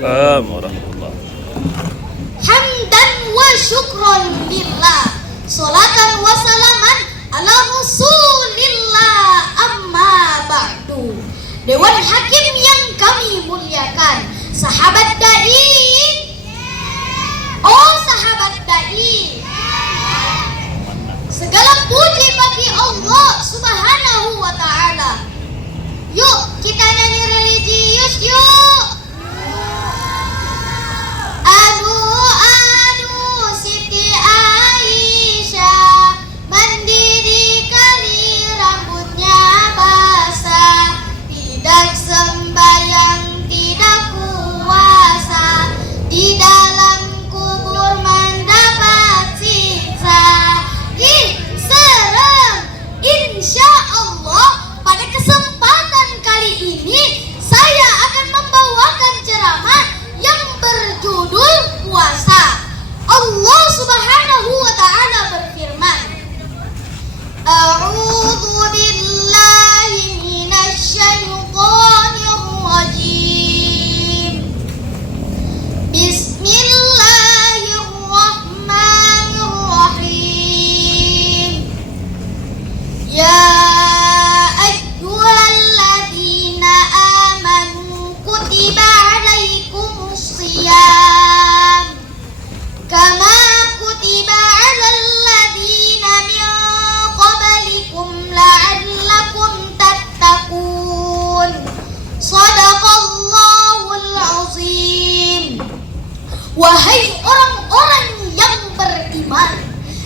Waalaikumsalam warahmatullahi. Hamdan wa syukron lillah, sholatan wa salaman ala rasulillah, amma ba'du. Dewan Hakim yang kami muliakan, sahabat dai, oh sahabat dai, segala puji bagi Allah Subhanahu wa ta'ala. Yuk kita nyanyi religius yuk. Aduh aduh Siti Aisyah mandiri kali rambutnya basah, tidak sembayang tidak puasa, di dalam kubur mendapat siksa. Ih serem. Insya Allah pada kesempatan kali ini saya akan membawakan ceramah yang berjudul puasa. Allah Subhanahu wa ta'ala berfirman, A'udzu billahi minasy syaithanir rajim. Bismillahirrahmanirrahim. Ya ayyuhalladzina amanu kutiba alaikumus shiyam kama kutiba alal ladzina min qablikum la'allakum tattaqun. Shadaqallahul azim. Wahai orang-orang yang beriman,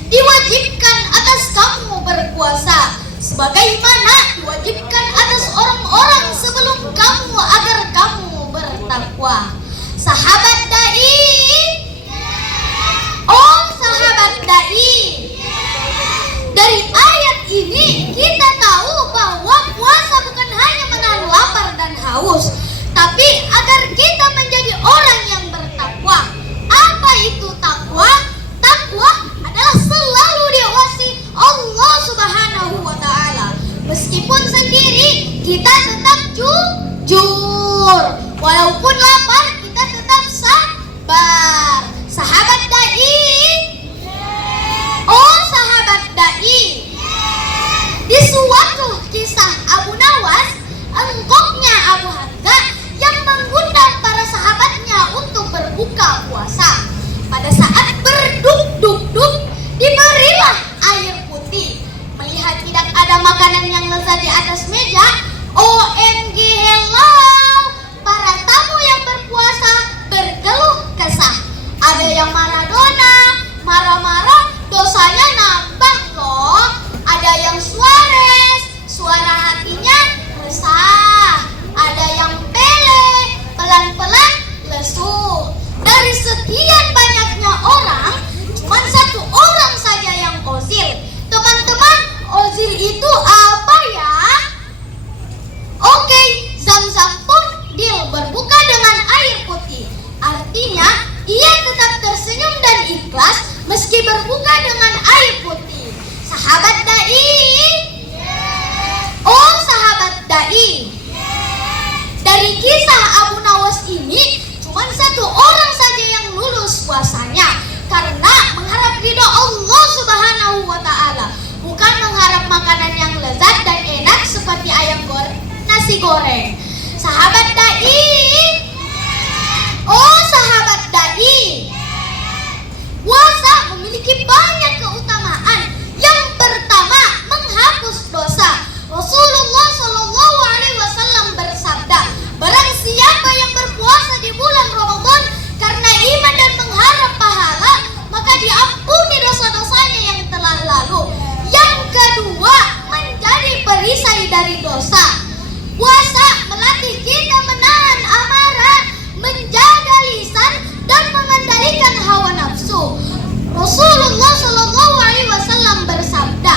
diwajibkan atas kamu berpuasa sebagaimana diwajibkan atas orang-orang sebelum kamu agar kamu bertakwa. Sahabat dai, oh sahabat dai, dari ayat ini kita tahu bahwa puasa bukan hanya menahan lapar dan haus, tapi agar kita menjadi orang yang bertakwa. Apa itu takwa? Takwa adalah selalu diawasi Allah Subhanahu wa ta'ala. Meskipun sendiri kita tetap jujur, walaupun lapar kita tetap sabar. Sahabat dai, oh sahabat dai, di suatu kisah Abu Nawas, engkoknya Abu Hamzah yang mengundang para sahabatnya untuk berbuka puasa. Pada saat berduk-duk-duk, diberilah air putih. Melihat tidak ada makanan yang lezat di atas meja, OMG hello, para tamu yang berpuasa berkeluh kesah. Ada yang Maradona, marah-marah, dosanya nambah loh. Ada yang Suarez, suara hatinya resah. Ada yang Pele, pelan-pelan lesu. Dari sekian banyaknya orang, cuma satu orang saja yang Ozil. Teman-teman, Ozil itu apa ya? Oke, Zam-Zam pun deal berbuka dengan air putih. Artinya, ia tetap tersenyum dan ikhlas meski berbuka dengan air putih. Sahabat dai, oh sahabat dai, dari kisah Abu Nawas ini cuma satu orang saja yang lulus puasanya karena mengharap ridho Allah Subhanahu wa ta'ala, bukan mengharap makanan yang lezat dan enak seperti ayam goreng, nasi goreng. Sahabat dai, oh sahabat dai, puasa memiliki banyak keutamaan. Yang pertama, menghapus dosa. Rasulullah Shallallahu Alaihi Wasallam bersabda, barang siapa yang berpuasa di bulan Ramadan karena iman dan mengharap pahala, maka diampuni dosa-dosanya yang telah lalu. Yang kedua, menjadi perisai dari dosa. Puasa melatih kita menahan amarah, menjaga lisan, dan mengendalikan hawa nafsu. Rasulullah Shallallahu Alaihi Wasallam bersabda,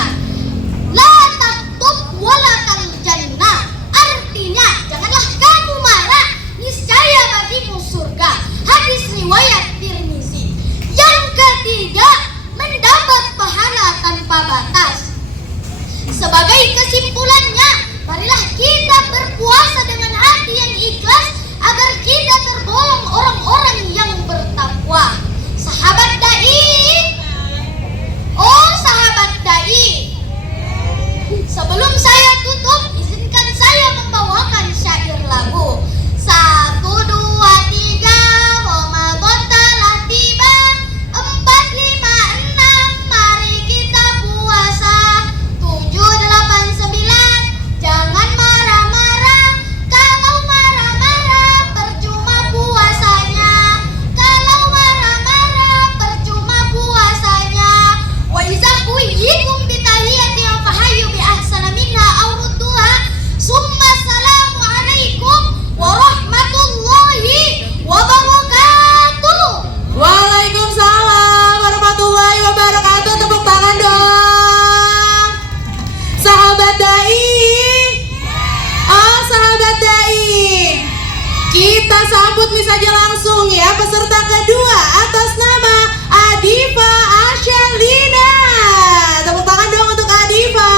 la taktub walakal jannah. Artinya, janganlah kamu marah, niscaya bagimu surga. Hadis riwayat Tirmizi. Yang ketiga, mendapat pahala tanpa batas. Sebagai kesimpulannya, marilah kita berpuasa dengan hati yang ikhlas agar kita tergolong orang peserta kedua atas nama Adifa Ashalina. Tepuk tangan dong untuk Adifa.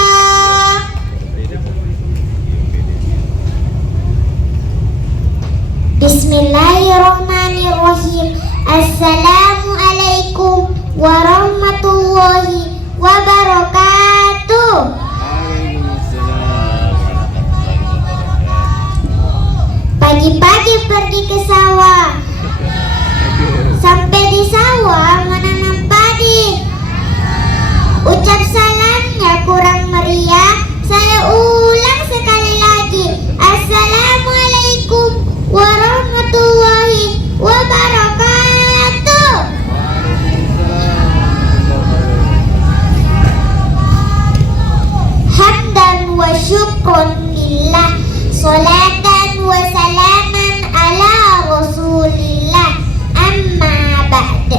Bismillahirrahmanirrahim. Assalamualaikum warahmatullahi wabarakatuh. Pagi-pagi pergi ke sawah. Sampai di sawah menanam padi. Ucap salamnya kurang meriah. Saya ulang sekali lagi. Assalamualaikum warahmatullahi wabarakatuh. Hamdan wa syukron lillah, salatan wa salaman ala rasulillah, amma ba'd.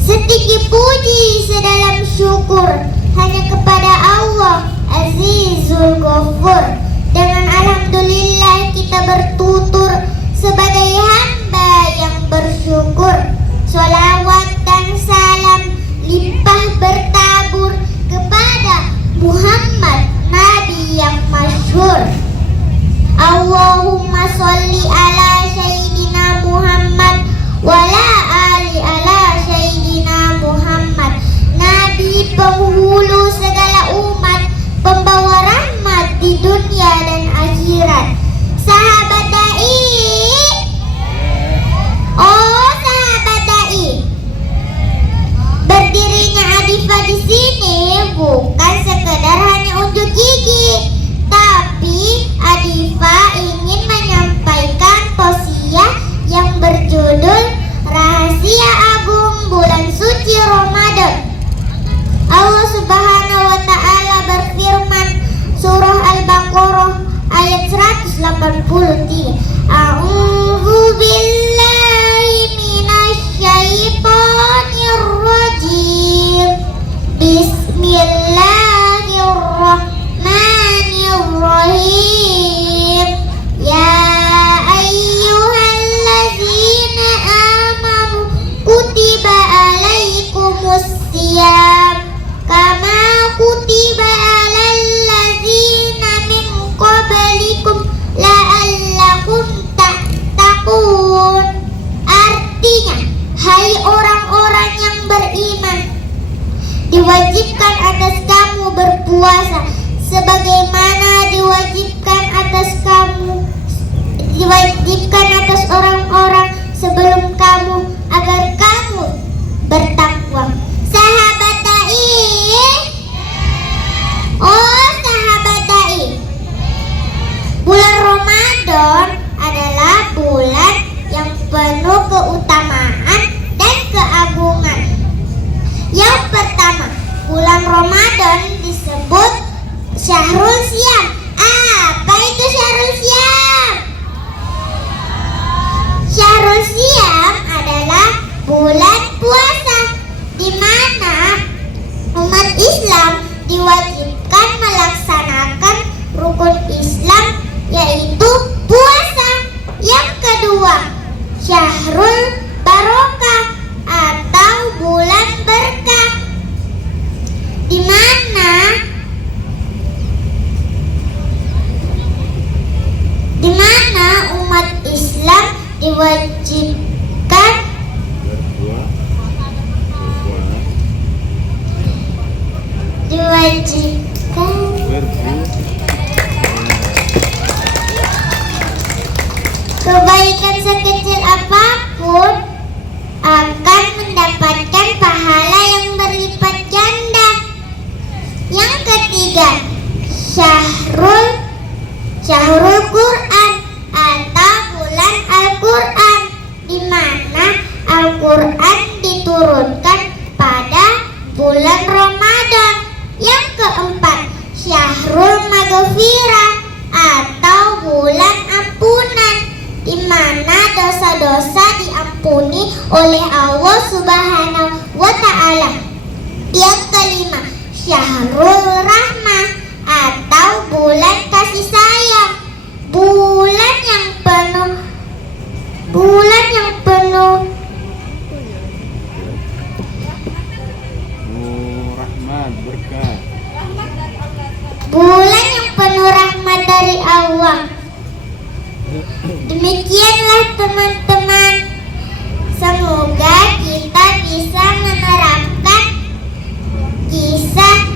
Setinggi puji sedalam syukur hanya kepada Allah Azizul Ghafur. Dengan alhamdulillah kita bertutur sebagai hamba yang bersyukur. Sholawat dan salam limpah bertabur kepada Muhammad Nabi yang masyhur. Allahumma sholli ala Sayyidina Muhammad wala ali ala Sayyidina Muhammad. Nabi penghulu segala umat, pembawa rahmat di dunia dan akhirat. Sahabat dai, oh sahabat dai, berdirinya Adifa di sini bukan sekedar hanya unjuk gigi, tapi Adifa ingin menyampaikan tausiah yang berjudul Rahasia Agung Bulan Suci Ramadan. Allah Subhanahu wa Ta'ala berfirman, surah Al-Baqarah ayat 183. A'udzu billahi minasyaitonir rajim. Bismillahirrahmanirrahim. Ya ayyuhallazina amanu kutiba alaikumus siyam kama kutiba alal ladzina min qablikum la'allakum tattaqun. Artinya, hai orang-orang yang beriman, diwajibkan atas kamu berpuasa sebagaimana diwajibkan atas orang-orang sebelum kamu agar kamu bertakwa. Sahabat dai, oh sahabat dai, bulan Ramadan adalah bulan yang penuh keutamaan dan keagungan. Yang pertama, bulan Ramadan disebut Syahrul Siyam. Apa itu Syahrul Siyam? Syahrul Siyam adalah bulan puasa, di mana umat Islam diwajibkan melaksanakan rukun Islam, yaitu puasa. Yang kedua, Syahrul Barokah atau bulan berkah, di mana umat Islam diwajibkan kebaikan sekecil apapun akan mendapatkan pahala yang berlipat ganda. Yang ketiga, Syahrul Quran atau bulan Al-Quran, di mana Al-Quran diturunkan pada bulan Ramadan. Yang keempat, Syahrul Maghfirah atau bulan ampunan, di mana dosa-dosa diampuni oleh Allah Subhanahu wa Ta'ala. Yang kelima, Syahrul Rahmah atau bulan kasih sayang, bulan yang penuh bulan yang penuh rahmat dari Allah. Demikianlah teman-teman, semoga kita bisa menerapkan kisah.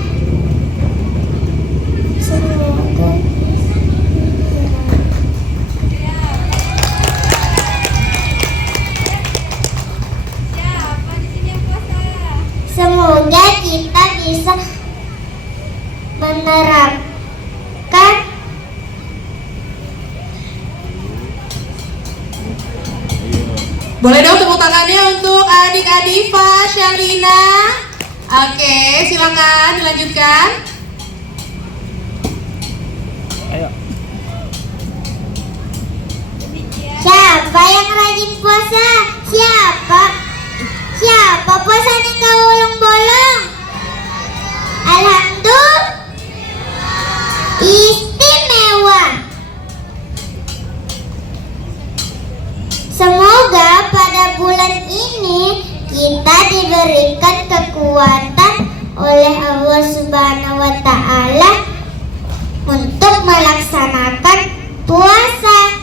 Semoga kita bisa menerapkan Boleh dong tepuk tangannya untuk adik Adifa, Shalina. Oke, silakan dilanjutkan. siapa yang rajin puasa? Siapa puasanya gak bolong-bolong? Alhamdulillah, istimewa. Semoga pada bulan ini kita diberikan kekuatan oleh Allah Subhanahu wa Ta'ala untuk melaksanakan puasa.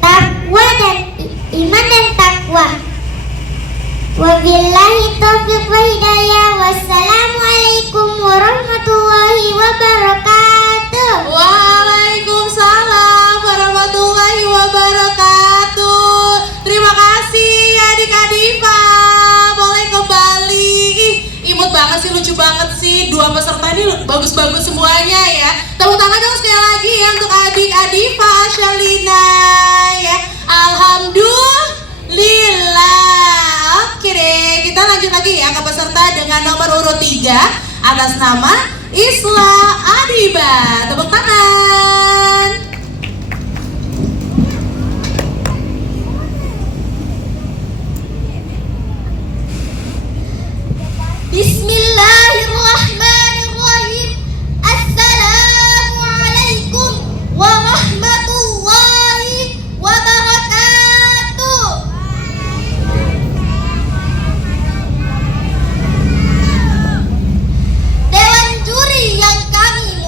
Takwa dan iman dan takwa. Wabillahi taufiq wa hidayah. Wassalamualaikum warahmatullahi wabarakatuh. Waalaikumsalam warahmatullahi wabarakatuh. Terima kasih adik Adifa. Boleh kembali. Ih, imut banget sih, lucu banget sih. Dua peserta ini bagus-bagus semuanya ya. Tepuk tangan dong sekali lagi ya untuk adik Adifa, Shalina ya. Alhamdulillah. Oke deh, kita lanjut lagi ya ke peserta dengan nomor urut 3 atas nama Isla Adiba. Tepuk tangan. Bismillahirrahmanirrahim. Assalamualaikum warahmatullahi wabarakatuh. Dewan juri yang kami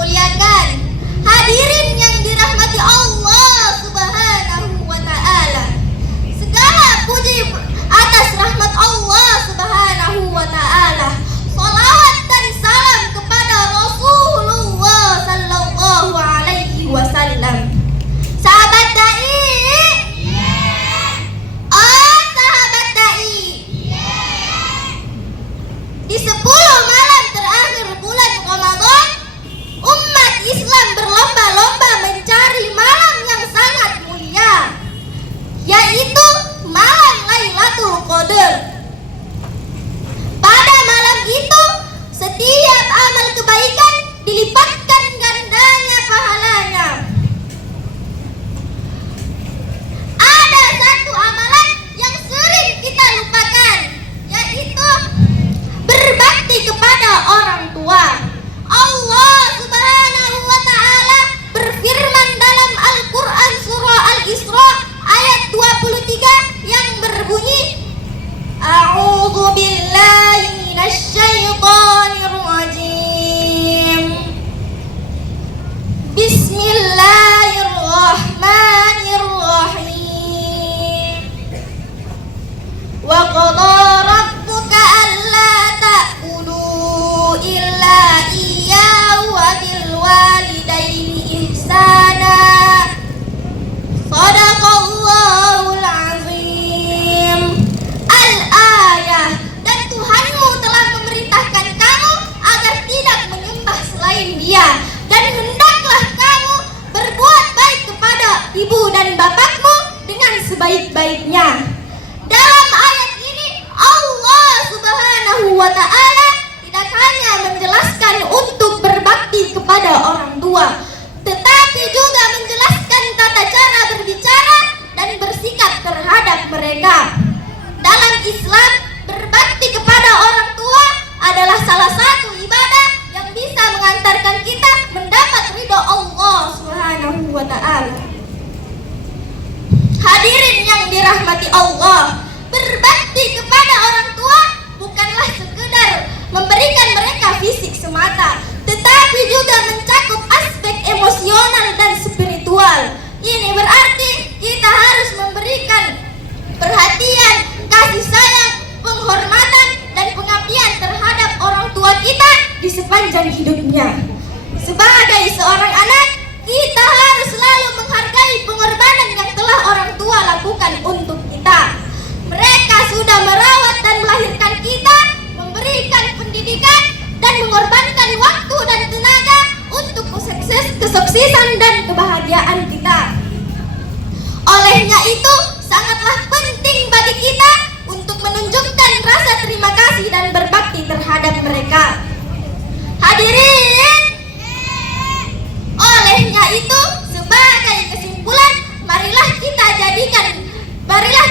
lakukan untuk kita. Mereka sudah merawat dan melahirkan kita, memberikan pendidikan, dan mengorbankan waktu dan tenaga untuk kesuksesan dan kebahagiaan kita. Olehnya itu, sangatlah penting bagi kita untuk menunjukkan rasa terima kasih dan berbakti terhadap mereka. Hadirin, olehnya itu, sebagai kesimpulan, marilah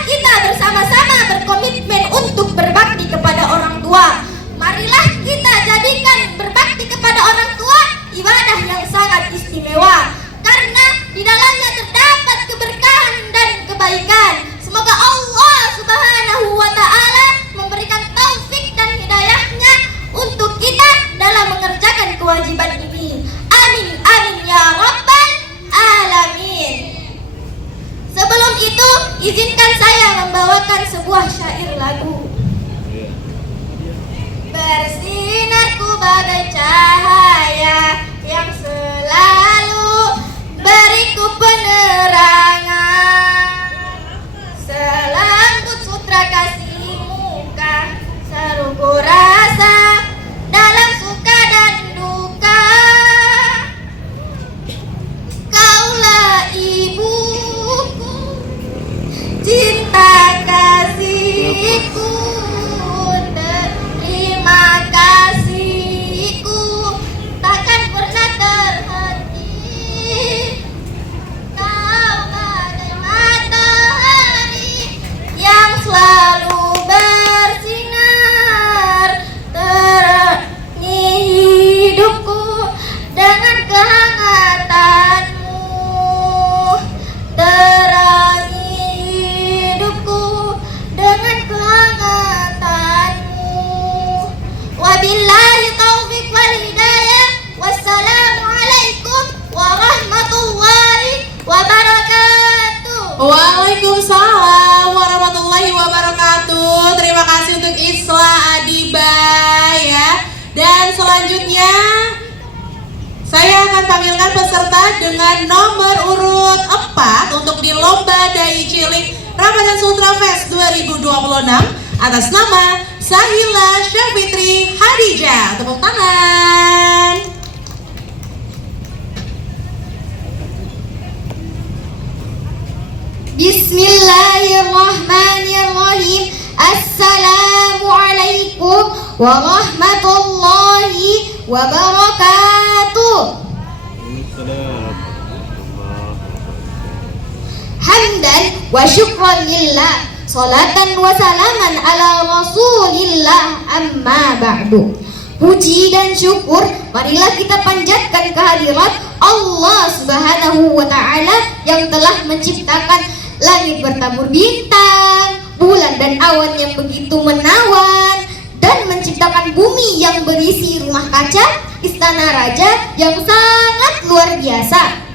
kita bersama-sama berkomitmen untuk berbakti kepada orang tua. Marilah kita jadikan berbakti kepada orang tua ibadah yang sangat istimewa, karena di dalamnya terdapat keberkahan dan kebaikan. Semoga Allah Subhanahu wa Ta'ala memberikan taufik dan hidayahnya untuk kita dalam mengerjakan kewajiban ini. Amin, amin ya rabbal alamin. Sebelum itu, izinkan saya membawakan sebuah syair lagu. Bersinarku bagai cahaya yang selalu beriku penerangan, selambut sutra kasih muka, seruku rasa dalam suka dan duka. Kaulah ibuku, cinta kasihku, terima kasihku takkan pernah terhenti. Kau bagai matahari yang selalu bersinar, terangi hidupku dengan kehangatanmu, terangi hidupku dengan kehangatanmu. Wabillahi taufiq wal hidayah. Wassalamualaikum warahmatullahi wabarakatuh. Waalaikumsalam warahmatullahi wabarakatuh. Terima kasih untuk Isla Adiba ya. Dan selanjutnya saya akan panggilkan peserta dengan nomor urut 4 untuk di Lomba Dai Cilik Ramadan Sutra Fest 2026 atas nama Sahila Syafitri Hadijah. Tepuk tangan. Bismillahirrahmanirrahim. Assalamualaikum warahmatullahi wabarakatuh. Hamdan wa syukran lillah, salatan wa salaman ala rasulillah, amma ba'du. Puji dan syukur marilah kita panjatkan kehadirat Allah Subhanahu wa Ta'ala yang telah menciptakan langit bertabur bintang, bulan dan awan yang begitu menawan, dan menciptakan bumi yang berisi rumah kaca, istana raja yang sangat luar biasa.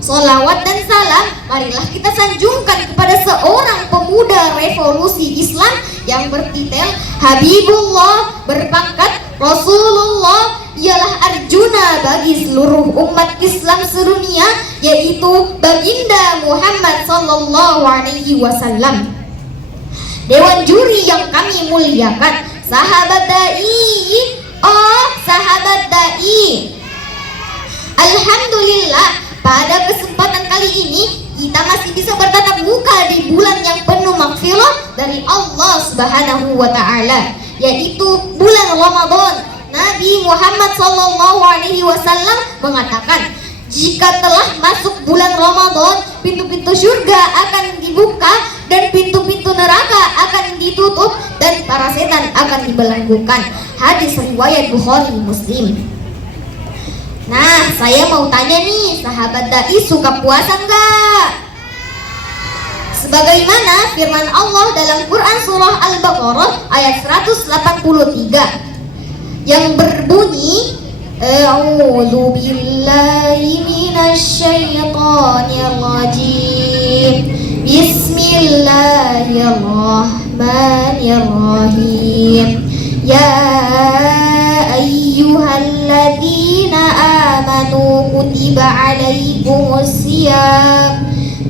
Salawat dan salam marilah kita sanjungkan kepada seorang pemuda revolusi Islam yang bertitel Habibullah, berpangkat Rasulullah, ialah Arjuna bagi seluruh umat Islam sedunia, yaitu Baginda Muhammad sallallahu alaihi wasallam. Dewan juri yang kami muliakan, sahabat dai, sahabat dai. Alhamdulillah, pada kesempatan kali ini kita masih bisa bertatap muka di bulan yang penuh maghfirah dari Allah Subhanahu wa Ta'ala, yaitu bulan Ramadan. Nabi Muhammad sallallahu alaihi wasallam mengatakan, jika telah masuk bulan Ramadan, pintu-pintu surga akan dibuka dan pintu-pintu neraka akan ditutup dan para setan akan dibelenggukan. Hadis riwayat Bukhari Muslim. Nah, saya mau tanya nih, sahabat dai suka puasa enggak? Sebagaimana firman Allah dalam Quran surah Al-Baqarah ayat 183 yang berbunyi, A'udzu billahi minasy syaithanir rajim. Bismillahirrahmanirrahim. Ya ayyuhalladzina amanu kutiba alaikumus syiyam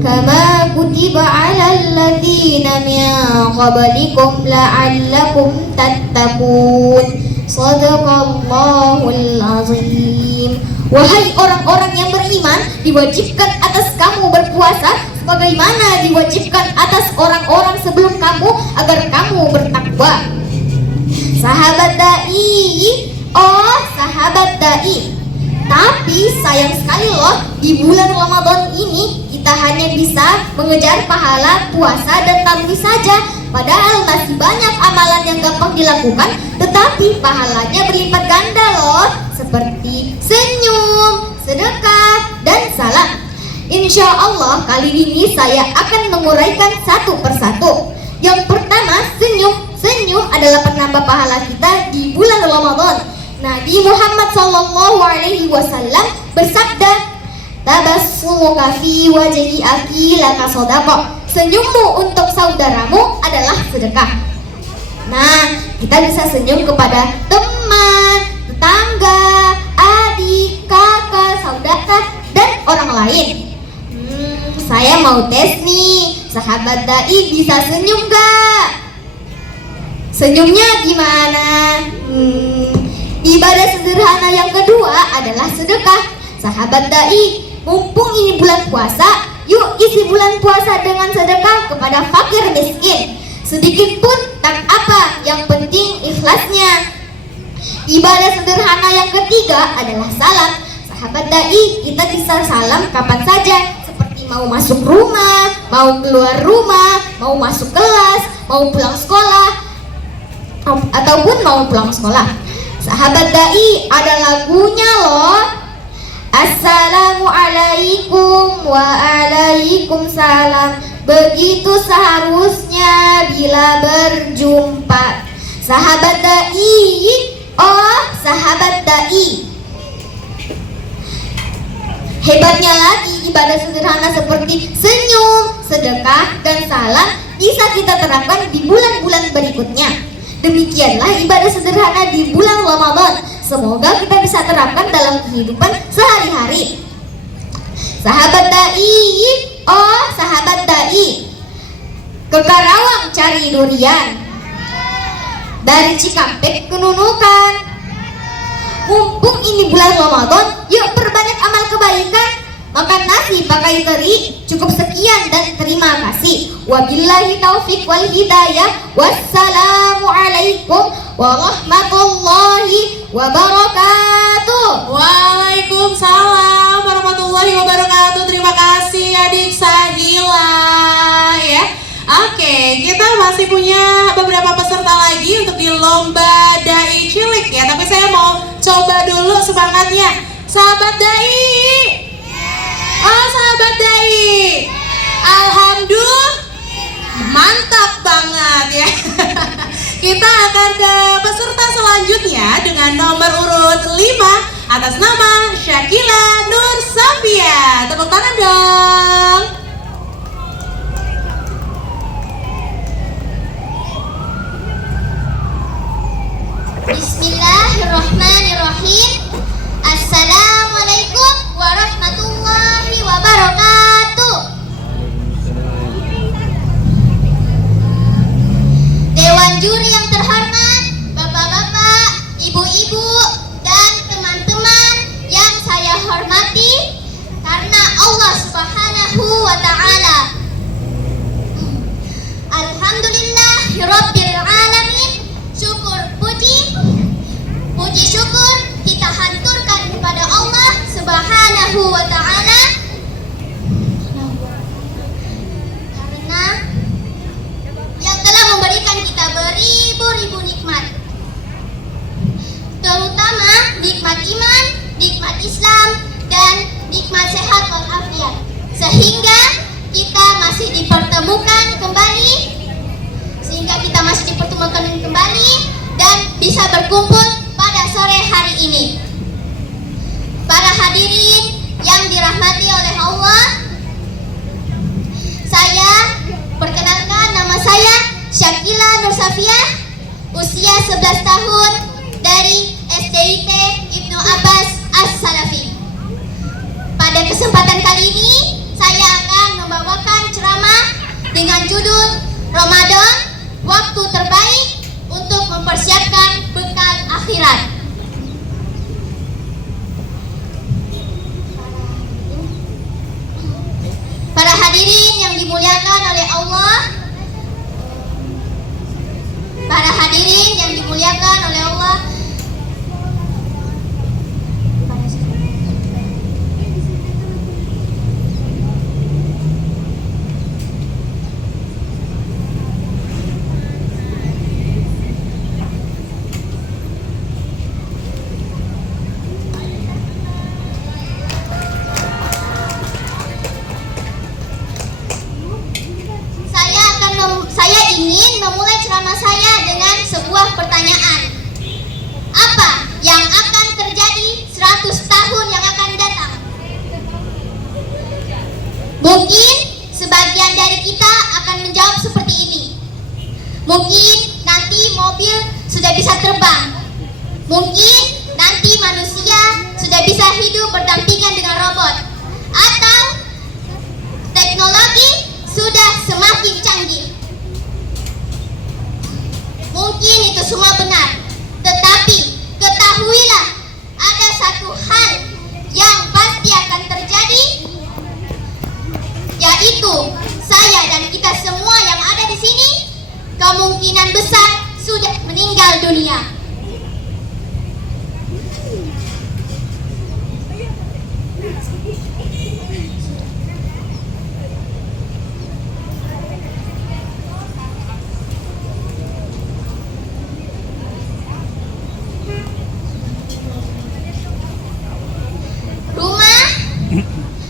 كما كتب على الذين من قبلكم لعلكم تتقون. Sadaqallahul azim. Wahai orang-orang yang beriman, diwajibkan atas kamu berpuasa sebagaimana diwajibkan atas orang-orang sebelum kamu agar kamu bertakwa. Sahabat dai, oh sahabat dai. Tapi sayang sekali loh, di bulan Ramadan ini kita hanya bisa mengejar pahala puasa dan tarawih saja. Padahal masih banyak amalan yang gampang dilakukan, tetapi pahalanya berlipat ganda loh. Seperti senyum, sedekah, dan salam. Insya Allah kali ini saya akan menguraikan satu persatu. Yang pertama, senyum. Senyum adalah penambah pahala kita di bulan Ramadan. Nabi Muhammad SAW bersabda, tabassumuka fi wajhi akhi laka shadaqah. Senyummu untuk saudaramu adalah sedekah. Nah, kita bisa senyum kepada teman, tetangga, adik, kakak, saudara, dan orang lain. Saya mau tes nih, sahabat dai bisa senyum gak? Senyumnya gimana? Ibadah sederhana yang kedua adalah sedekah. Sahabat dai, mumpung ini bulan puasa, yuk isi bulan puasa dengan sedekah kepada fakir miskin. Sedikit pun tak apa, yang penting ikhlasnya. Ibadah sederhana yang ketiga adalah salam. Sahabat dai, kita bisa salam kapan saja, seperti mau masuk rumah, mau keluar rumah, mau masuk kelas, mau pulang sekolah, ataupun mau pulang sekolah. Sahabat dai, ada lagunya loh. Assalamualaikum waalaikumsalam. Begitu seharusnya bila berjumpa. Sahabat dai, oh sahabat dai. Hebatnya lagi, ibadah sederhana seperti senyum, sedekah, dan salam bisa kita terapkan di bulan-bulan berikutnya. Demikianlah ibadah sederhana di bulan Ramadan. Semoga kita bisa terapkan dalam kehidupan sehari-hari. Sahabat dai, oh sahabat dai, ke Karawang cari durian, dari Cikampek ke Nunukan. Mumpung ini bulan Ramadan, yuk perbanyak amal kebaikan. Makan nasi pakai teri. Cukup sekian dan terima kasih. Wabillahi taufiq wal hidayah. Wassalamualaikum warahmatullahi wabarakatuh. Waalaikumsalam warahmatullahi wabarakatuh. Terima kasih adik Sahila ya. Oke, kita masih punya beberapa peserta lagi untuk di lomba dai cilik ya. Tapi saya mau coba dulu semangatnya. Sahabat dai. Oh sahabat dai, alhamdulillah, mantap banget ya. Kita akan ke peserta selanjutnya dengan nomor urut 5 atas nama Syakila Nur Safia. Tepuk tangan dong. Bismillahirrahmanirrahim. Assalamualaikum warahmatullahi wabarakatuh. Dewan juri yang terhormat, bapak-bapak, ibu-ibu, dan teman-teman yang saya hormati, karena Allah Subhanahu wa ta'ala. Alhamdulillahirabbil alamin. Syukur puji syukur kita haturkan kepada Allah Subhanahu wa ta'ala, karena yang telah memberikan kita beribu-ribu nikmat, terutama nikmat iman, nikmat Islam, dan nikmat sehat walafiat, sehingga kita masih dipertemukan kembali, dan bisa berkumpul pada sore hari ini. Para hadirin yang dirahmati oleh Allah, saya perkenalkan, nama saya Syakila Nur Safia, usia 11 tahun, dari SDIT Ibnu Abbas As-Salafi. Pada kesempatan kali ini saya akan membawakan dengan judul Ramadan, Waktu Terbaik untuk Mempersiapkan Bekal Akhirat. Para hadirin yang dimuliakan oleh Allah, para hadirin yang dimuliakan oleh Allah, saya ingin memulai ceramah saya dengan sebuah pertanyaan. Apa yang akan terjadi 100 tahun yang akan datang? Mungkin sebagian dari kita akan menjawab seperti ini. Mungkin nanti mobil sudah bisa terbang. Mungkin nanti manusia sudah bisa hidup berdampingan dengan robot. Atau teknologi sudah semakin canggih. Mungkin itu semua benar, tetapi ketahuilah ada satu hal yang pasti akan terjadi, yaitu saya dan kita semua yang ada di sini kemungkinan besar sudah meninggal dunia.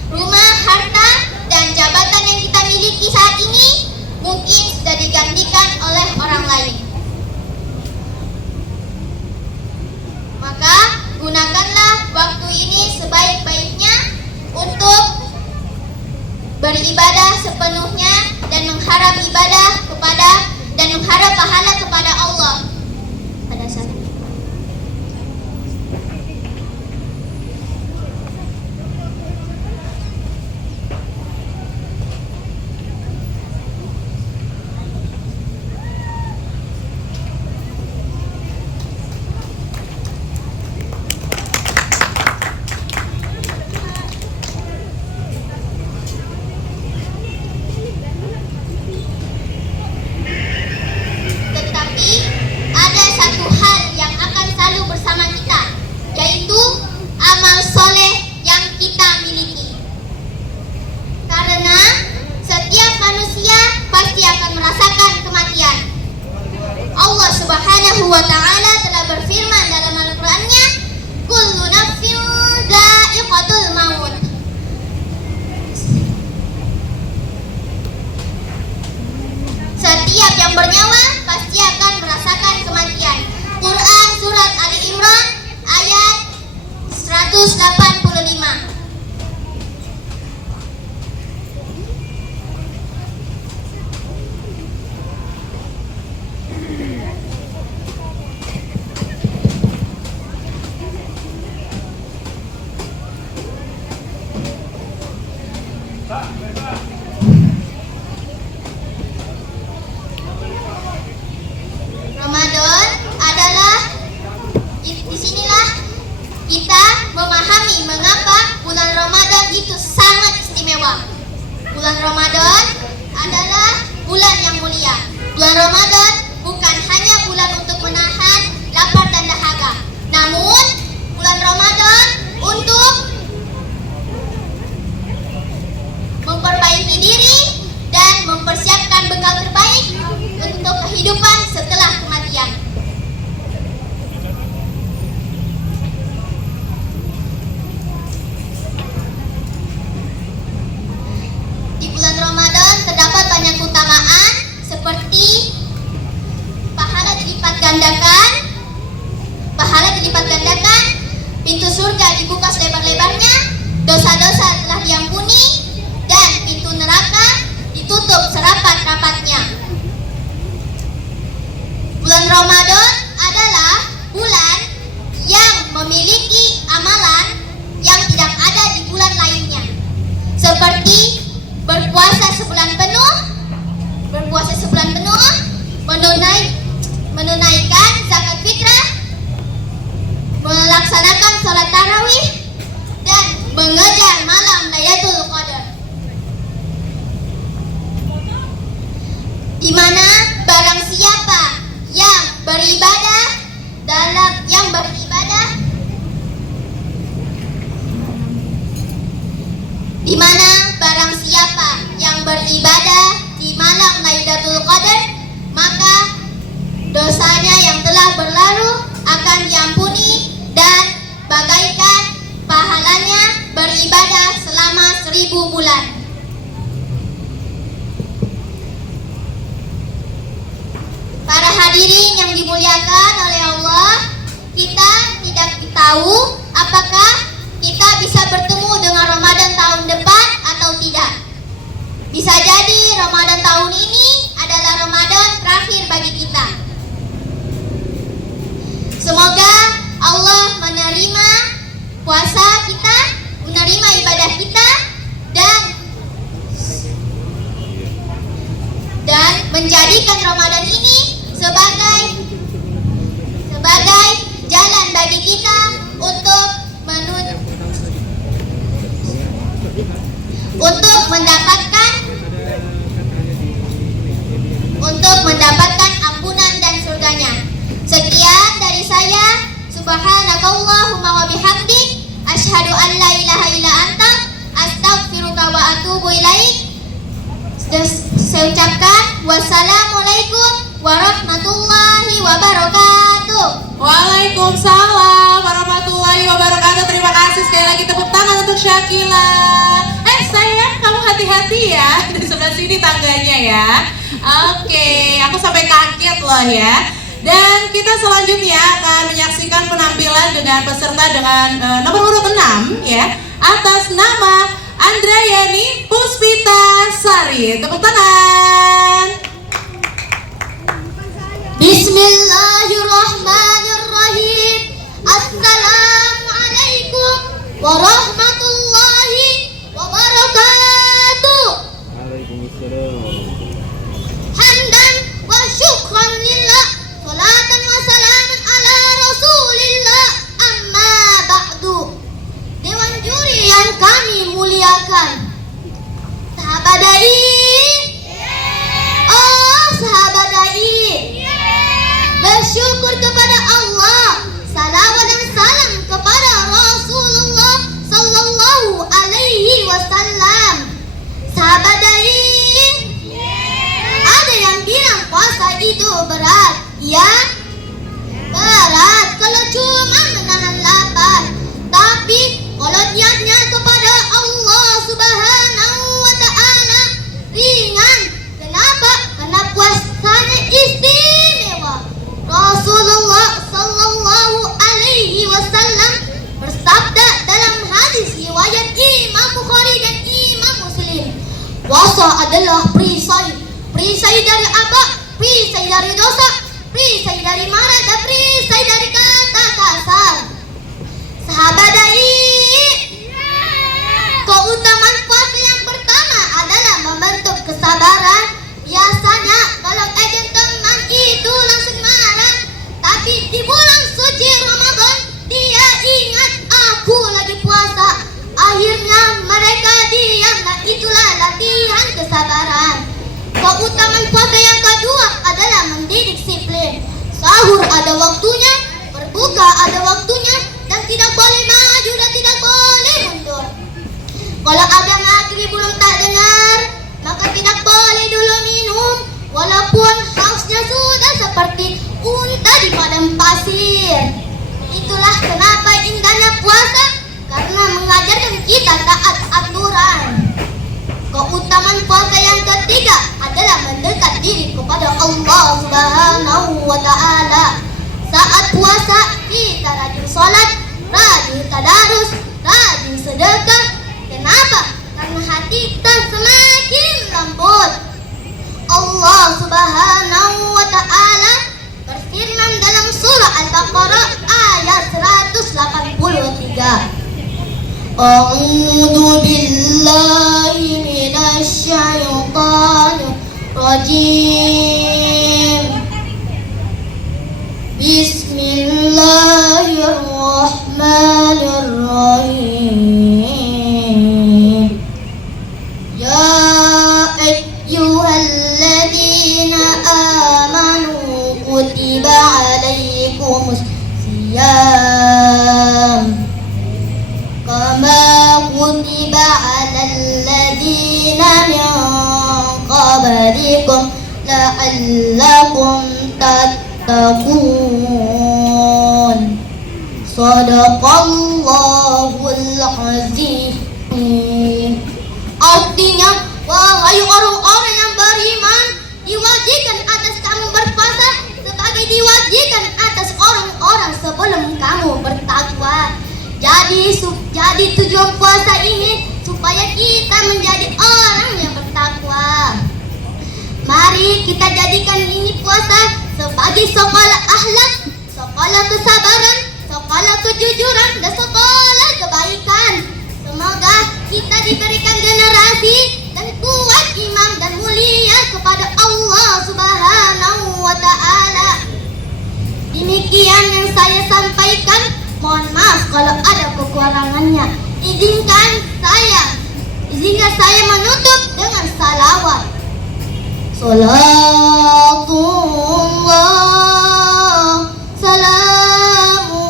Rumah, harta, dan jabatan yang kita miliki saat ini mungkin sudah digantikan oleh orang lain. Maka gunakanlah waktu ini sebaik-baiknya untuk beribadah sepenuhnya dan mengharap ibadah kepada dan mengharap pahala kepada Allah pada saat ini. Allah Subhanahu wa Ta'ala telah berfirman dalam Al-Qur'annya, kullu nafsin dha'iqatul maut. Setiap yang bernyawa pasti akan merasakan kematian. Quran surat Ali Imran ayat 185. Ramadan adalah disinilah kita memahami mengapa bulan Ramadan itu sangat istimewa. Bulan Ramadan adalah bulan yang mulia. Bulan Ramadan bukan hanya bulan untuk menahan lapar dan dahaga, namun bulan Ramadan untuk memperbaiki diri dan mempersiapkan bekal terbaik untuk kehidupan setelah kematian. Di bulan Ramadan terdapat banyak keutamaan seperti Di mana barang siapa yang beribadah di malam Lailatul Qadar, maka dosanya yang telah berlalu akan diampuni dan bagaikan pahalanya beribadah selama 1000 bulan. Para hadirin yang dimuliakan oleh Allah, kita tidak tahu apakah kita bisa bertemu dengan Ramadan tahun depan atau tidak. Bisa jadi Ramadan tahun ini adalah Ramadan terakhir bagi kita. Semoga Allah menerima puasa kita, menerima ibadah kita, dan menjadikan Ramadan ini sebagai jalan bagi kita untuk mendapatkan ampunan dan surganya. Sekian dari saya. Subhanakallahumma wa bihamdik, asyhadu an la ilaha illa anta, astaghfiruka wa atubu ilaik. Saya ucapkan wassalamualaikum warahmatullahi wabarakatuh. Waalaikumsalam warahmatullahi wabarakatuh. Terima kasih sekali lagi, tepuk tangan untuk Syakila. Sayang, kamu hati-hati ya di sebelah sini tangganya ya. Oke, aku sampai kaget loh ya. Dan kita selanjutnya akan menyaksikan penampilan dengan peserta dengan nomor urut 6 ya, atas nama Andrayani Puspita Sari. Tepuk tangan. Bismillahirrahmanirrahim. Assalamualaikum warahmatullahi wabarakatuh. Hamdan wa syukran lillah, salatan wa salaman ala rasulillah, amma ba'du. Dewan juri yang kami muliakan, sahabat dai, sahabat dai, bersyukur kepada Allah, salawat dan salam kepada Rasulullah sallallahu alaihi wasallam. Sahabat dai, ada yang bilang puasa itu berat. Ya, berat kalau cuma menahan lapar. Tapi kalau niatnya kepada Allah Subhanahu wa ta'ala, ringan. Kenapa? Karena puasanya istimewa. Rasulullah sallallahu alaihi wasallam bersabda dalam hadis riwayat Imam Bukhari dan Imam Muslim, puasa adalah perisai. Perisai dari apa? Perisai dari dosa, perisai dari marah, dan perisai dari kata kasar. Sahabat dai, keutamaan puasa yang pertama adalah membentuk kesabaran. Biasanya kalau teman itu langsung marah, tapi di bulan suci Ramadan dia ingat aku lagi puasa. Akhirnya mereka diam. Nah, itulah latihan kesabaran. Keutamaan puasa yang kedua adalah mendidik disiplin. Sahur ada waktunya, berbuka ada waktunya, dan tidak boleh maju dan tidak boleh mundur. Kalau ada maghrib belum tak dengar, maka tidak boleh dulu minum, walaupun hausnya sudah seperti unta di padang pasir. Itulah kenapa indahnya puasa, karena mengajarkan kita taat aturan. Keutamaan puasa yang ketiga adalah mendekat diri kepada Allah Subhanahu wa ta'ala. Saat puasa kita rajin sholat, rajin tadarus, rajin sedekah. Kenapa? Karena hati kita semakin lembut. Allah Subhanahu wa ta'ala berfirman dalam surah Al-Baqarah ayat 183. A'udzu billahi minasy syaithanir rajim. Bismillahirrahmanirrahim. Ya ayyuhalladzina amanu kutiba alaikumus siyam kama kutiba alal barikum la'allakum tattaqun. Sadaqallahul azim. Artinya, wahai orang-orang yang beriman, diwajibkan atas kamu berpuasa sebagai diwajibkan atas orang-orang sebelum kamu bertakwa. Jadi tujuan puasa ini supaya kita menjadi orang yang bertakwa. Mari kita jadikan ini puasa sebagai sekolah akhlak, sekolah kesabaran, sekolah kejujuran, dan sekolah kebaikan. Semoga kita diberikan generasi dan kuat iman dan mulia kepada Allah Subhanahu wa Ta'ala. Demikian yang saya sampaikan. Mohon maaf kalau ada kekurangannya. Izinkan saya menutup dengan salawat. Salatullah, salamullah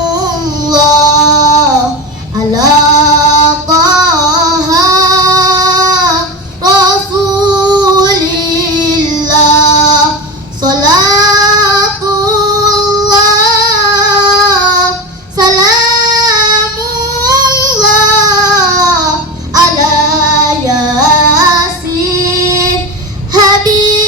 ala Taha Rasulillah. Salatullah, salamullah ala Yasin Habibillah.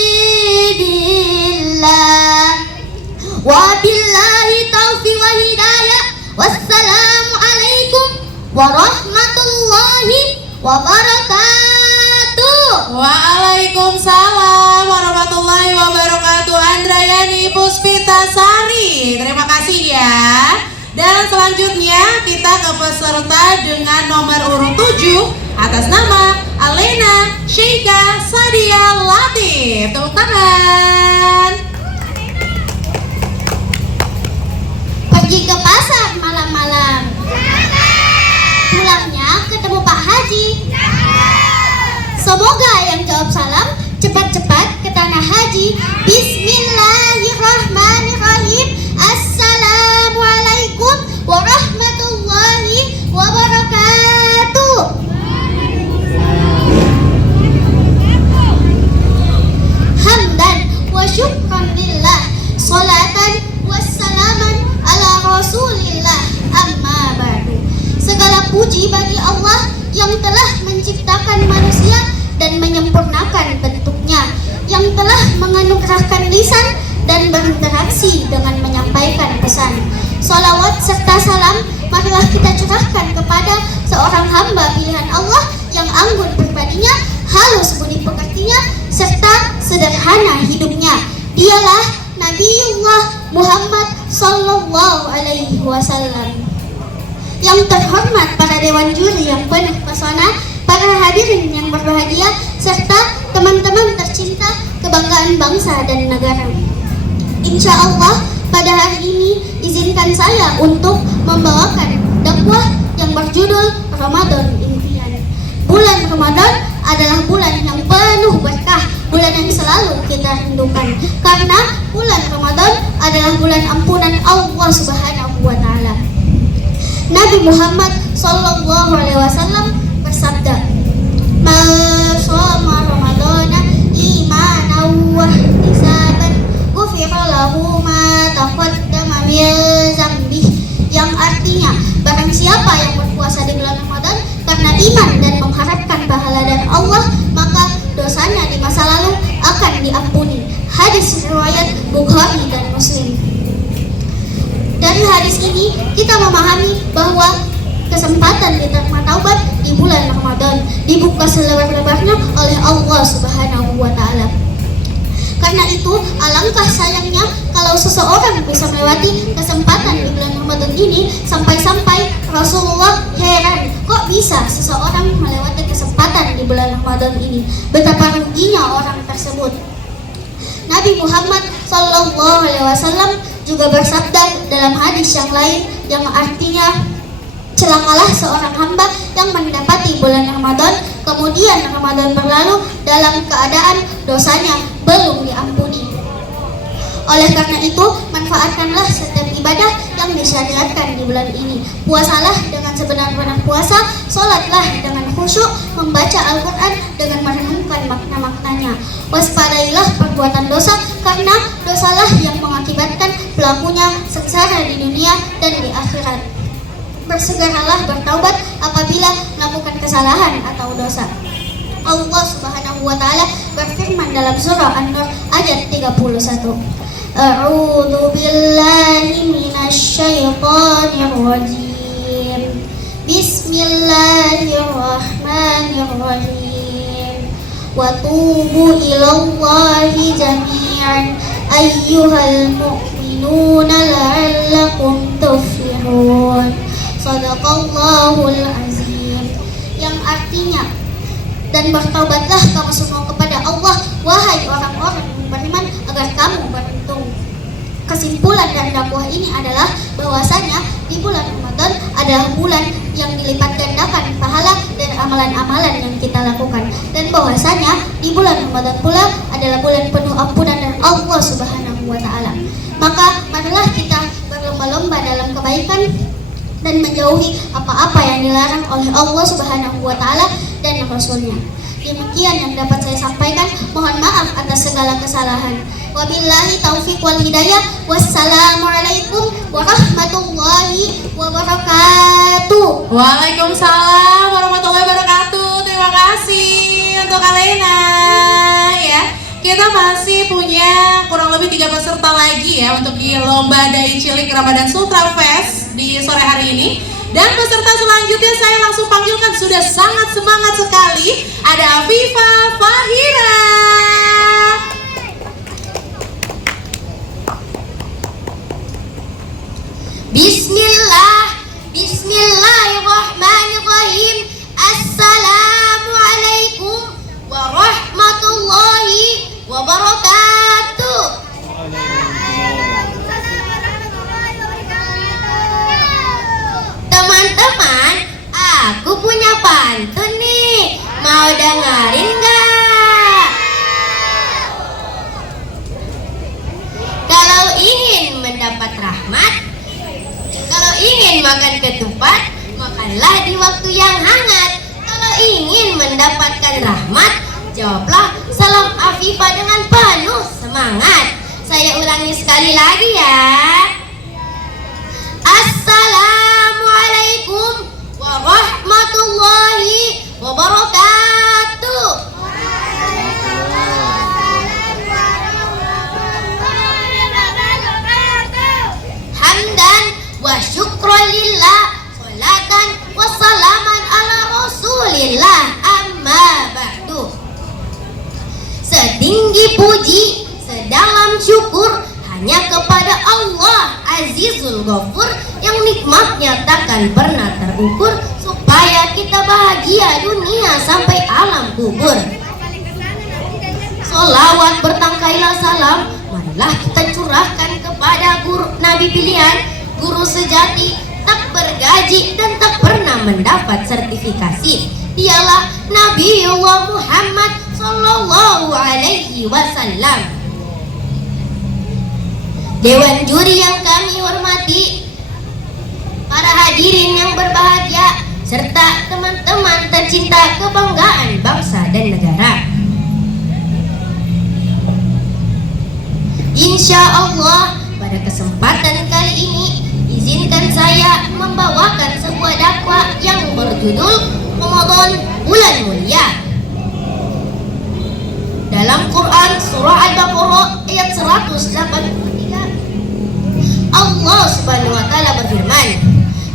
Wabillahi taufiq wa hidayah. Wassalamualaikum warahmatullahi wabarakatuh. Waalaikumsalam warahmatullahi wabarakatuh. Andrayani Puspitasari, terima kasih ya. Dan selanjutnya kita ke peserta dengan nomor urut 7 atas nama Alena Sheikha Sadia Latif. Tepuk tangan. Pergi ke pasar malam-malam, pulangnya ketemu Pak Haji. Semoga yang jawab salam cepat-cepat ke tanah haji. Bismillahirrahmanirrahim. Assalamualaikum warahmatullahi wabarakatuh. Hamdan wa syukran lillah, salatan wassalaman ala rasulillah, amma ba'du. Segala puji bagi Allah yang telah menciptakan manusia dan menyempurnakan bentuknya, yang telah menganugerahkan lisan dan berinteraksi dengan menyampaikan pesan. Salawat serta salam marilah kita curahkan kepada seorang hamba pilihan Allah yang anggun pribadinya, halus budi pekertinya, serta sederhana hidupnya. Dialah Nabiullah Muhammad Sallallahu Alaihi Wasallam. Yang terhormat para dewan juri yang penuh pesona, para hadirin yang berbahagia, serta teman-teman tercinta kebanggaan bangsa dan negara. Insya Allah pada hari ini izinkan saya untuk membawakan dakwah yang berjudul Ramadan Impian. Bulan Ramadan adalah bulan yang penuh berkah, bulan yang selalu kita rindukan, karena bulan Ramadan adalah bulan ampunan Allah Subhanahu wa Ta'ala. Nabi Muhammad Sallallahu Alaihi Wasallam bersabda, "Man shoma Ramadana imanan wa ihtisaban, ghufira lahu ma taqaddama min dzambihi." Yang artinya, barang siapa yang berpuasa di bulan Ramadan karena iman dan mengharapkan pahala dari Allah, maka dosanya di masa lalu akan diampuni. Hadis riwayat Bukhari dan Muslim. Dari hadis ini kita memahami bahwa kesempatan diterima taubat di bulan Ramadan dibuka selebar-lebarnya oleh Allah Subhanahu wa Ta'ala. Karena itu alangkah sayangnya kalau seseorang bisa melewati kesempatan di bulan Ramadan ini, sampai-sampai Rasulullah heran, kok bisa seseorang melewati kesempatan di bulan Ramadan ini? Betapa ruginya orang tersebut. Nabi Muhammad Sallallahu Alaihi Wasallam juga bersabda dalam hadis yang lain yang artinya, celakalah seorang hamba yang mendapati bulan Ramadan, kemudian Ramadan berlalu dalam keadaan dosanya belum diampuni. Oleh karena itu, manfaatkanlah setiap ibadah yang disyariatkan di bulan ini. Puasalah dengan sebenar-benar puasa, sholatlah dengan khusyuk, membaca Al-Quran dengan merenungkan makna-maknanya. Waspadailah perbuatan dosa, karena dosalah yang mengakibatkan pelakunya sengsara di dunia dan di akhirat. Bersegeralah bertaubat apabila melakukan kesalahan atau dosa. Allah Subhanahu wa taala berfirman dalam surah An-Nur ayat 31. A'udzu billahi minasyaitonir rajim. Bismillahirrahmanirrahim. Wa tubu ilallahi jami'an ayyuhal mu'minuna la'allakum tuflihun. Shadaqallahul azim. Yang artinya, dan bertaubatlah kamu semua kepada Allah, wahai orang-orang yang beriman, agar kamu beruntung. Kesimpulan dari dakwah ini adalah bahwasanya di bulan Ramadan adalah bulan yang dilipat gandakan pahala dan amalan-amalan yang kita lakukan, dan bahwasanya di bulan Ramadan pula adalah bulan penuh ampunan dari Allah Subhanahu wa taala. Maka marilah kita berlomba-lomba dalam kebaikan dan menjauhi apa-apa yang dilarang oleh Allah Subhanahu wa taala dan Rasul-Nya. Demikian yang dapat saya sampaikan. Mohon maaf atas segala kesalahan. Wabillahi taufiq wal hidayah. Wassalamualaikum warahmatullahi wabarakatuh. Waalaikumsalam warahmatullahi wabarakatuh. Terima kasih untuk Alena ya. Kita masih punya kurang lebih 3 peserta lagi ya untuk di Lomba Dai Cilik Ramadan Sutra Fest di sore hari ini. Dan peserta selanjutnya saya langsung panggilkan, sudah sangat semangat sekali. Ada Afifa Fahira. Bismillahirrahmanirrahim. Assalamualaikum warahmatullahi wabarakatuh. Teman-teman, aku punya pantun nih. Mau dengerin gak? Kalau ingin mendapat rahmat, kalau ingin makan ketupat, makanlah di waktu yang hangat. Kalau ingin mendapatkan rahmat, jawablah salam Afifa dengan penuh semangat. Saya ulangi sekali lagi ya. Assalamualaikum warahmatullahi wabarakatuh. Hamdan wa syukran lillah, salatan wa salaman ala rasulillah, amma ba'du. Setinggi puji, sedalam syukur hanya kepada Allah Azizul Ghafur, yang nikmatnya takkan pernah terukur, supaya kita bahagia dunia sampai alam kubur. Solawat bertangkailah salam, marilah kita curahkan kepada guru Nabi pilihan, guru sejati, tak bergaji dan tak pernah mendapat sertifikasi. Dialah Nabiullah Muhammad sallallahu alaihi wasallam. Dewan juri yang kami hormati, para hadirin yang berbahagia, serta teman-teman tercinta kebanggaan bangsa dan negara. Insya Allah pada kesempatan kali ini izinkan saya membawakan sebuah dakwah yang berjudul Ramadan Bulan Mulia. Dalam Quran surah Al-Baqarah ayat 183, Allah Subhanahu wa taala berfirman,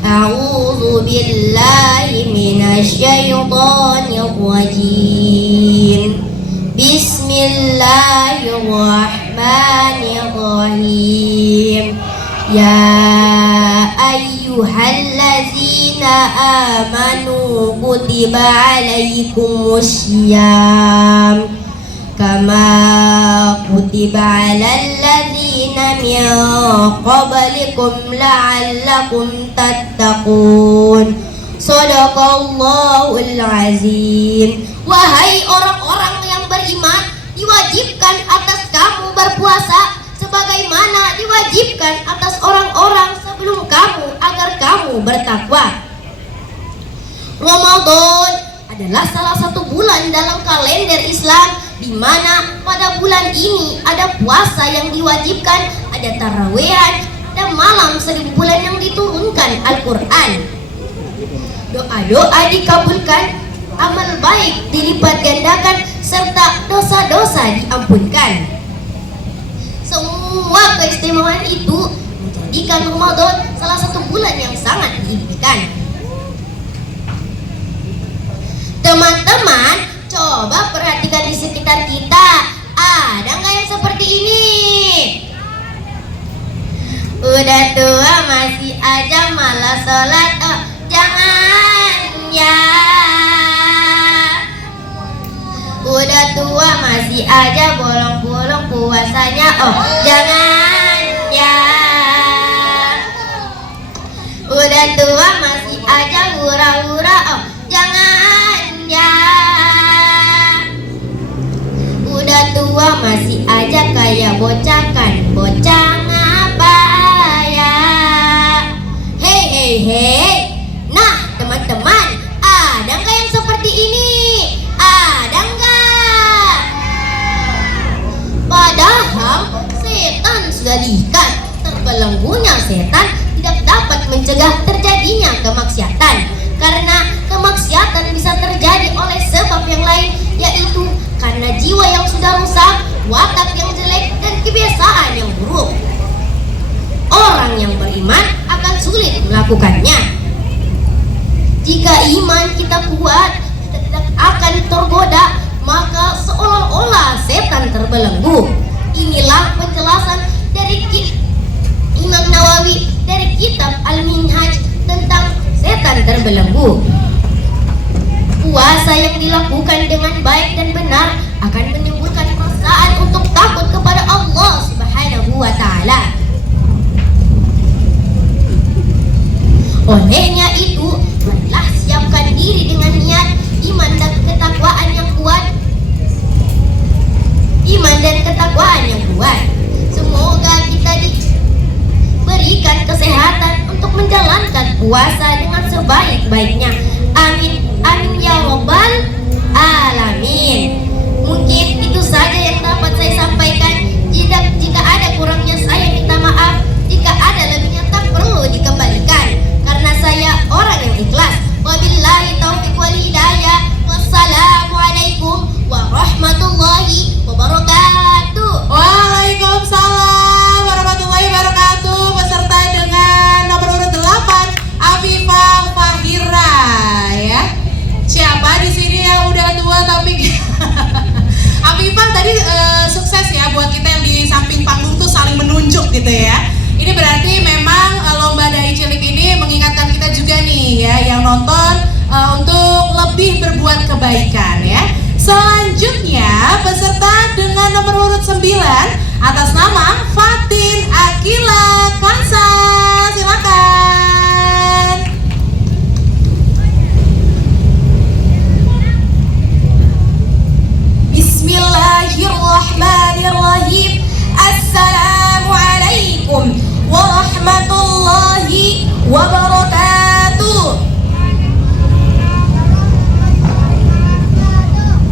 A'udzu billahi minasyaitonir rajim. Bismillahirrahmanirrahim. Ya ayyuhallazina amanu kutiba alaikumussyam kama kutiba alal ladzina min qablikum la'allakum tattaqun. Shadaqallahul azim. Wahai orang-orang yang beriman, diwajibkan atas kamu berpuasa sebagaimana diwajibkan atas orang-orang sebelum kamu agar kamu bertakwa. Ramadan adalah salah satu bulan dalam kalender Islam, di mana pada bulan ini ada puasa yang diwajibkan, ada tarawehan, dan malam 1000 bulan yang diturunkan Al-Quran. Doa-doa dikabulkan, amal baik dilipat gandakan, serta dosa-dosa diampunkan. Semua keistimewaan itu menjadikan Ramadan salah satu bulan yang sangat diimpikan. Teman-teman, coba perhatikan di sekitar kita. Ada nggak yang seperti ini? Udah tua masih aja malas sholat, oh jangan ya. Udah tua masih aja bolong-bolong puasanya, oh jangan ya. Udah tua masih aja hura-hura, oh jangan ya. Udah tua masih aja kayak bocah, kan bocah ngapa ya. Hei hei hei. Nah teman-teman, ada nggak yang seperti ini? Ada nggak? Padahal setan sudah diikat. Terbelenggunya setan tidak dapat mencegah terjadinya kemaksiatan, karena kemaksiatan bisa terjadi oleh sebab yang lain, yaitu karena jiwa yang sudah rusak, watak yang jelek, dan kebiasaan yang buruk. Orang yang beriman akan sulit melakukannya. Jika iman kita kuat, kita tidak akan tergoda, maka seolah-olah setan terbelenggu. Inilah penjelasan dari Imam Nawawi dari kitab Al-Minhaj tentang setan terbelenggu. Puasa yang dilakukan dengan baik dan benar akan menimbulkan perasaan untuk takut kepada Allah Subhanahu wa Ta'ala. Olehnya itu, marilah siapkan diri dengan niat iman dan ketakwaan yang kuat. Iman dan ketakwaan yang kuat. Semoga kita diberikan kesehatan untuk menjalankan puasa dengan sebaik-baiknya. Amin, amin ya rabbal alamin. Mungkin itu saja yang dapat saya sampaikan. Jika ada kurangnya saya minta maaf. Jika ada lebihnya tak perlu dikembalikan, karena saya orang yang ikhlas. Wabillahi taufiq wal hidayah. Wassalamualaikum warahmatullahi wabarakatuh. Waalaikumsalam warahmatullahi wabarakatuh. Peserta dengan nomor urut 8, Afifah Fahira ya. Siapa di sini yang udah tua tapi Afifah tadi sukses ya buat kita yang di samping panggung tuh saling menunjuk gitu ya. Ini berarti memang lomba dai cilik ini mengingatkan kita juga nih ya yang nonton untuk lebih berbuat kebaikan ya. Selanjutnya peserta dengan nomor urut 9 atas nama Fatin Akila Kansa, silakan. Bismillahirrahmanirrahim. Assalamualaikum warahmatullahi wabarakatuh.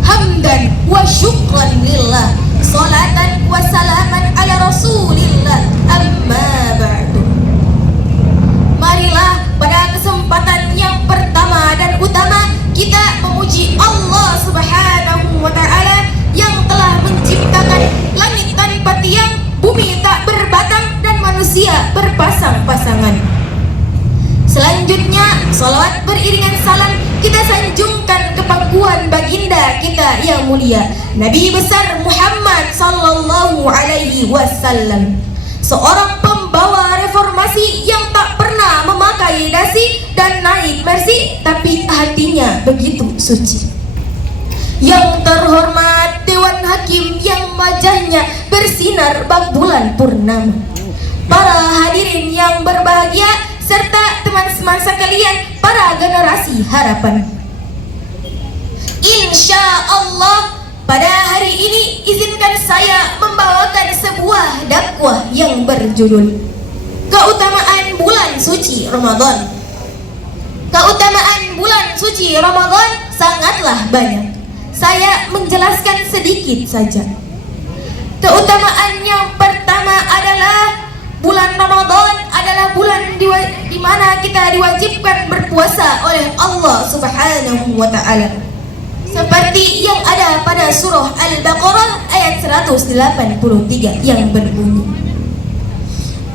Hamdan wa syukran lillah, salatan wa salaman ala rasulillah, amma ba'du. Marilah pada kesempatan yang pertama dan utama kita memuji Allah Subhanahu wa Ta'ala yang telah menciptakan langit tanpa tiang, bumi tak berbatang, dan manusia berpasang-pasangan. Selanjutnya, salawat beriringan salam kita sanjungkan ke pangkuan baginda kita yang mulia, Nabi besar Muhammad sallallahu alaihi wasallam, seorang pembawa reformasi yang tak pernah memakai dasi dan naik mercy, tapi hatinya begitu suci. Yang terhormat Dewan Hakim yang wajahnya bersinar bak bulan purnama, para hadirin yang berbahagia, serta teman-teman sekalian, para generasi harapan. Insya Allah pada hari ini izinkan saya membawakan sebuah dakwah yang berjudul Keutamaan Bulan Suci Ramadan. Keutamaan bulan suci Ramadan sangatlah banyak. Saya menjelaskan sedikit saja. Keutamaan yang pertama adalah bulan Ramadan adalah bulan di mana kita diwajibkan berpuasa oleh Allah Subhanahu wa taala. Seperti yang ada pada surah Al-Baqarah ayat 183 yang berbunyi,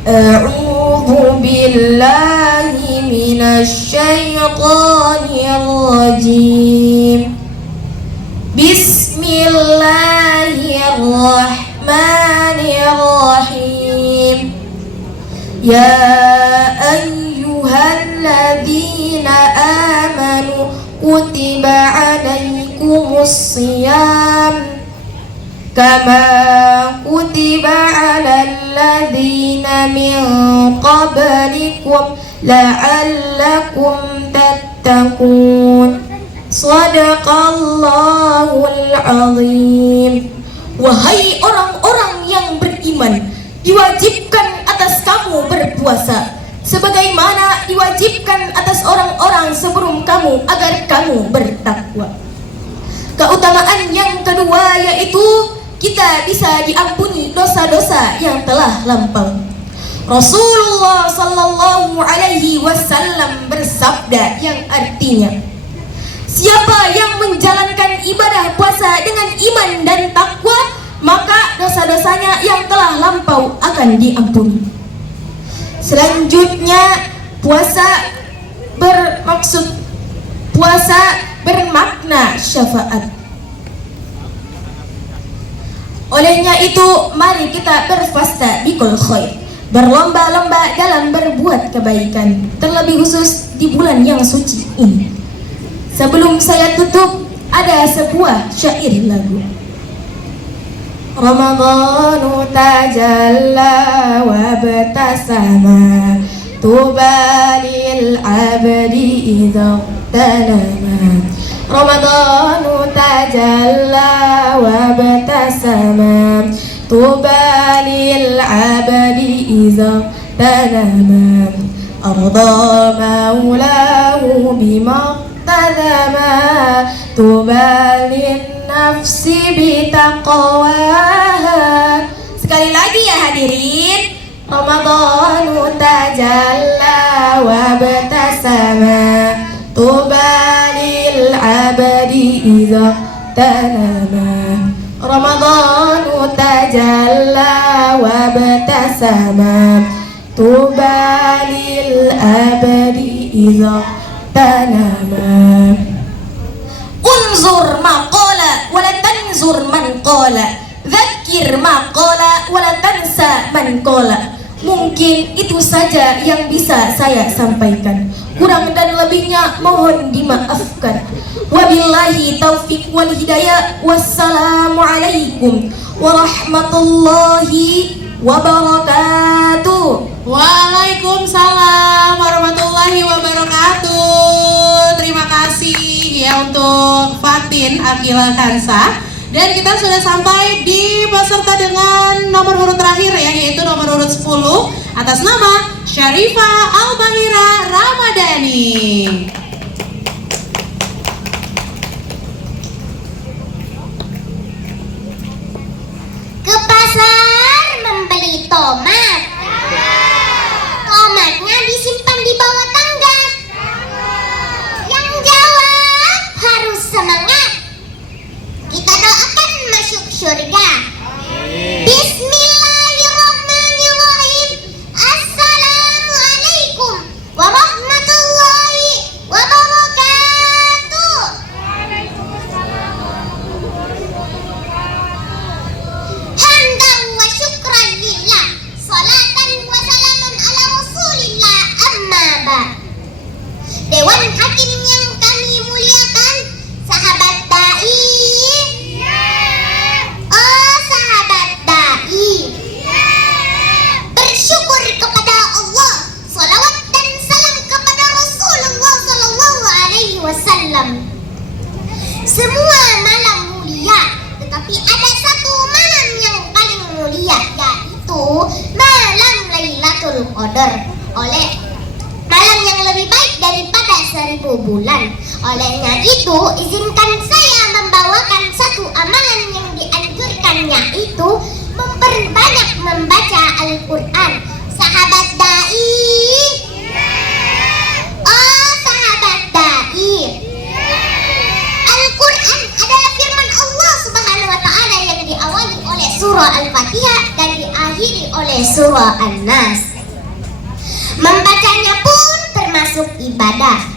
A'udzu billahi minasy syaithanir rajim. Bismillahirrahmanirrahim. Ya ayyuhalladzina amanu kutiba alaikumus shiyam kama kutiba alal ladzina min qablikum la'allakum tattaqun. Shadaqallahul azim. Wahai orang-orang yang beriman, diwajibkan atas kamu berpuasa sebagaimana diwajibkan atas orang-orang sebelum kamu agar kamu bertakwa. Keutamaan yang kedua yaitu kita bisa diampuni dosa-dosa yang telah lampau. Rasulullah sallallahu alaihi wasallam bersabda yang artinya, siapa yang menjalankan ibadah puasa dengan iman dan takwa, maka dosa-dosanya yang telah lampau akan diampuni. Selanjutnya, puasa bermakna syafaat. Olehnya itu, mari kita berfasta bikul khair, berlomba-lomba dalam berbuat kebaikan, terlebih khusus di bulan yang suci ini. Sebelum saya tutup, ada sebuah syair lagu. Ramadhanu tajalla wa batasama tuba lil abdi idza tanama. Ramadhanu tajalla wa batasama tuba lil abdi idza tanama. Arda maulahu bima tadama tubalin nafsi bitaqwaha. Sekali lagi ya hadirin. Ramadhanu tajalla wa batasama tubalil abdi idza tanama. Ramadhanu tajalla wa batasama tubalil abdi idza tanama. Unzur maqala wala tanzur man qala, dzakir maqala wala tansa man qala. Mungkin itu saja yang bisa saya sampaikan. Kurang dan lebihnya mohon dimaafkan. Wabillahi taufiq wal hidayah. Wassalamualaikum warahmatullahi wabarakatuh. Waalaikumsalam warahmatullahi wabarakatuh. Terima kasih ya untuk Fatin Akila Kansa. Dan kita sudah sampai di peserta dengan nomor urut terakhir ya, yaitu nomor urut 10 atas nama Syarifah Al-Bahira Ramadhani. Ke pasar membeli tomat. Tomatnya disimpan di bawah tangga. Yang jawab harus semangat. Kita doakan masuk surga. Bismillahirrahmanirrahim. Assalamualaikum warahmatullahi wabarakatuh. Hamdan wa syukran lillah, salatan wa salaman ala rasulillah, amma ba'd. Dewan Hakim yang kami muliakan, sahabat dai. Oh sahabat dai, bersyukur kepada Allah, salawat dan salam kepada Rasulullah sallallahu alaihi wasallam. Semua malam mulia, tetapi ada satu malam yang paling mulia, yaitu malam Lailatul Qadar. Oleh malam yang lebih baik daripada 1000 bulan. Olehnya itu, izinkan saya membawakan satu amalan yang dianjurkan, yaitu memperbanyak membaca Al-Quran. Sahabat dai, oh sahabat dai, Al-Quran adalah firman Allah Subhanahu wa Ta'ala yang diawali oleh surah Al-Fatihah dan diakhiri oleh surah An-Nas. Membacanya pun termasuk ibadah.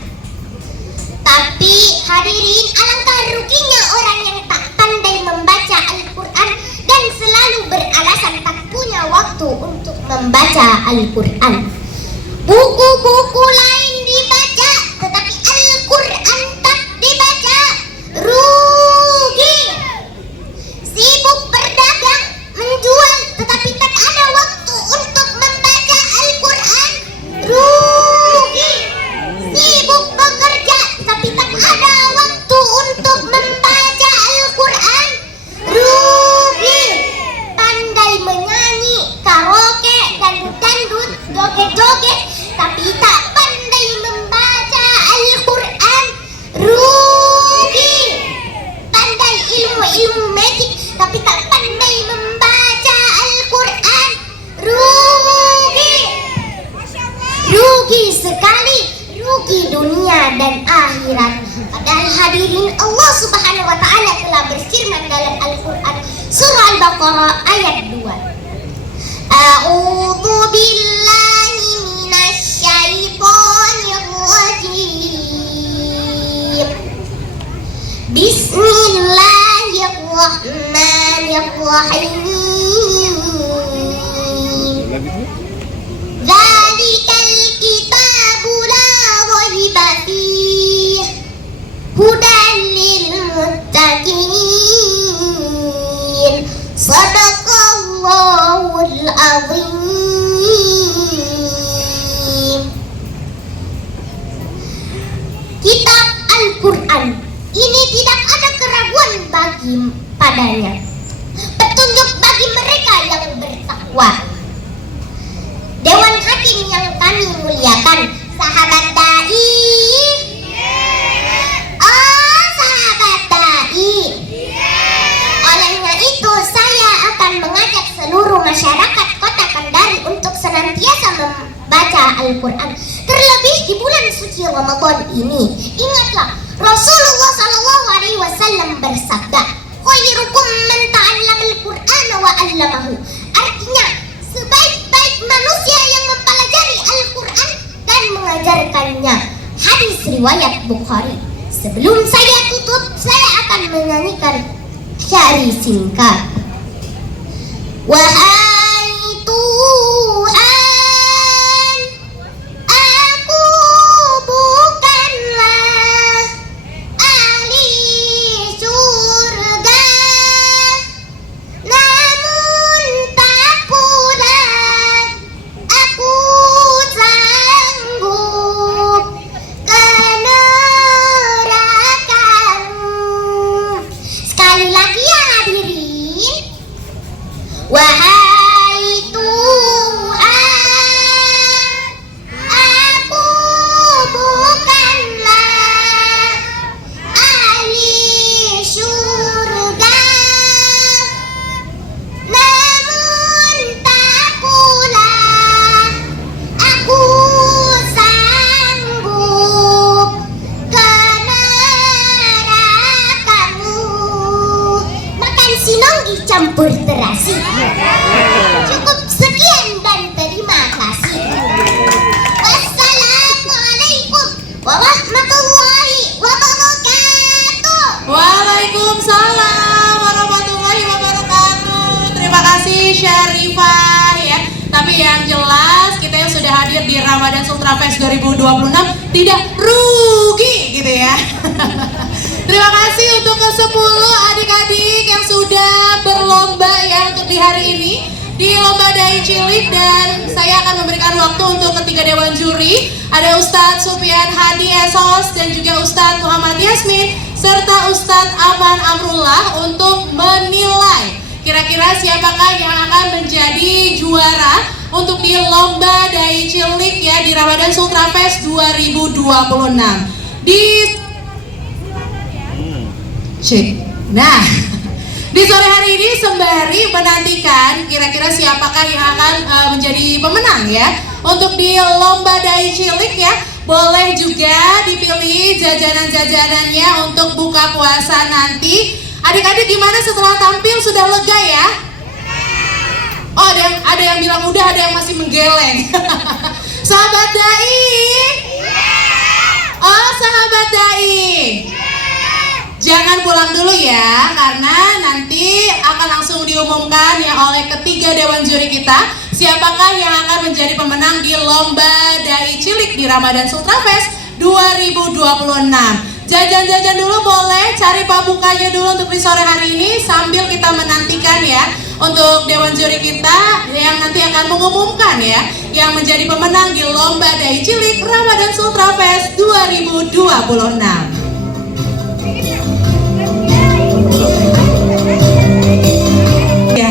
Tapi hadirin, alangkah ruginya orang yang tak pandai membaca Al-Quran dan selalu beralasan tak punya waktu untuk membaca Al-Quran. Buku-buku lain dibaca, tetapi Al-Quran tak dibaca. Rugi. Sibuk berdagang, menjual, tetapi tak ada waktu untuk membaca Al-Quran. Rugi. Sibuk bekerja, tapi tak ada waktu untuk membaca Al-Quran. Rugi. Pandai menyanyi, karaoke, dangdut-dangdut, joget-joget, tapi tak pandai membaca Al-Quran. Rugi. Pandai ilmu-ilmu magic, tapi tak pandai membaca Al-Quran. Rugi. Rugi sekali, rugi dunia dan akhirat. Padahal hadirin, Allah Subhanahu wa Ta'ala telah berfirman dalam Al-Quran surah Al-Baqarah ayat 2. A'udzu billahi minasyaitonir rajim. Bismillahirrahmanirrahim. Dzalikal kitabu la raiba fihi hudan lil muttaqin. Shadaqallahul azim. Kitab Al-Quran ini tidak ada keraguan bagi padanya, petunjuk bagi mereka yang bertakwa. Dewan Hakim yang kami muliakan, sahabat dai, oh sahabat dai. Olehnya itu saya akan mengajak seluruh masyarakat kota Kendari untuk senantiasa membaca Al-Quran, terlebih di bulan suci Ramadan ini. Ingatlah, Rasulullah SAW bersabda, khairukum man ta'allama al-Qur'ana wa 'allamahu. Artinya, sebaik-baik manusia yang mempelajari Al-Quran dan mengajarkannya. Hadis riwayat Bukhari. Sebelum saya tutup, saya akan menyanyikan syair singkat. Wahai Tuhan, aku bukanlah ahli surga, namun tak pula aku sanggup ke neraka-Mu. Sekali lagi ya hadirin. Wahai Tuhan, aku bukanlah ahli surga, namun tak pula aku sanggup ke neraka-Mu. Makan sinonggi campur terasi. Cukup sekian dan terima kasih. Wassalamualaikum warahmatullahi wabarakatuh. Waalaikumsalam warahmatullahi wabarakatuh. Terima kasih Syarifah ya. Tapi yang jelas kita yang sudah hadir di Ramadan Sutra Fest 2026 tidak rugi gitu ya. Terima kasih untuk ke-10 adik-adik yang sudah berlomba ya untuk di hari ini di Lomba Dai Cilik, dan saya akan memberikan waktu untuk ketiga dewan juri. Ada Ustadz Supian Hadi Esos dan juga Ustadz Muhammad Yasmin serta Ustadz Aman Amrullah untuk menilai kira-kira siapakah yang akan menjadi juara untuk di Lomba Dai Cilik ya di Ramadan Sutra Fest 2026. Di Cek. Nah, di sore hari ini sembari menantikan kira-kira siapakah yang akan menjadi pemenang ya untuk di lomba dai cilik ya. Boleh juga dipilih jajanan-jajanannya untuk buka puasa nanti. Adik-adik gimana setelah tampil, sudah lega ya? Oh, ada yang bilang udah, ada yang masih menggeleng. Sahabat dai? Oh, sahabat dai. Jangan pulang dulu ya, karena nanti akan langsung diumumkan ya oleh ketiga dewan juri kita siapakah yang akan menjadi pemenang di lomba dai cilik di Ramadan Sultra Fest 2026. Jajan-jajan dulu boleh, cari pabukanya dulu untuk di sore hari ini sambil kita menantikan ya untuk dewan juri kita yang nanti akan mengumumkan ya yang menjadi pemenang di lomba dai cilik Ramadan Sultra Fest 2026.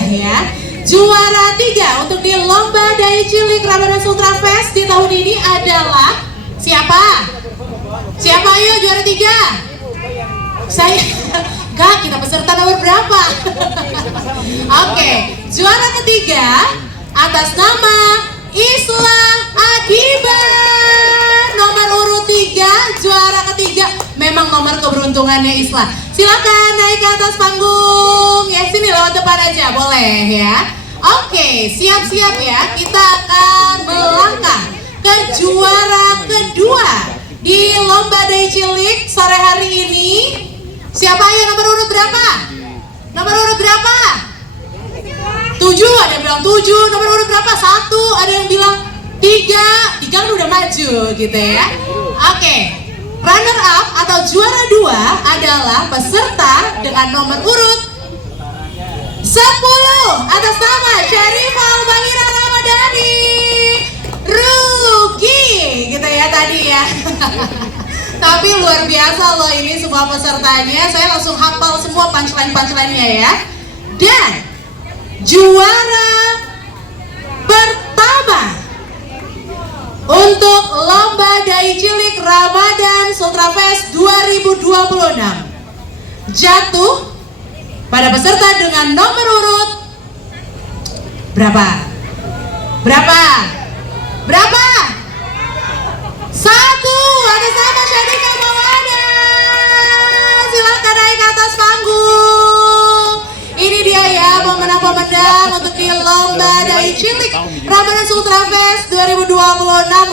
Ya, juara 3 untuk di lomba dai cilik Ramadan Sultra Fest di tahun ini adalah siapa? Siapa ayo juara 3? Saya Kak, kita peserta nomor berapa? Oke, juara ketiga atas nama Isla Adiba. Nomor urut 3, juara ketiga. Memang nomor keberuntungannya Isla. Silakan naik ke atas panggung. Ya, sini lewat depan aja, boleh ya. Oke, siap-siap ya. Kita akan melangkah ke juara kedua di lomba dai cilik sore hari ini. Siapa ya, nomor urut berapa? Nomor urut berapa? 7, ada yang bilang 7. Nomor urut berapa? 1, ada yang bilang 3. 3 kan udah maju gitu ya. Oke, runner up atau juara 2 adalah peserta dengan nomor urut 10 atas nama Syarifah Al-Bahira Ramadhani. Rugi gitu ya tadi ya. Tapi luar biasa loh ini semua pesertanya. Saya langsung hafal semua punchline-punchline-nya ya. Dan juara pertama untuk lomba dai cilik Ramadan Sultra Fest 2026 jatuh pada peserta dengan nomor urut berapa? Berapa? Berapa? 1 atas nama Syadika Maulana. Silakan naik ke atas panggung. Ini dia ya pemenang-pemenang untuk di lomba dai cilik Ramadan Sultra Fest 2026.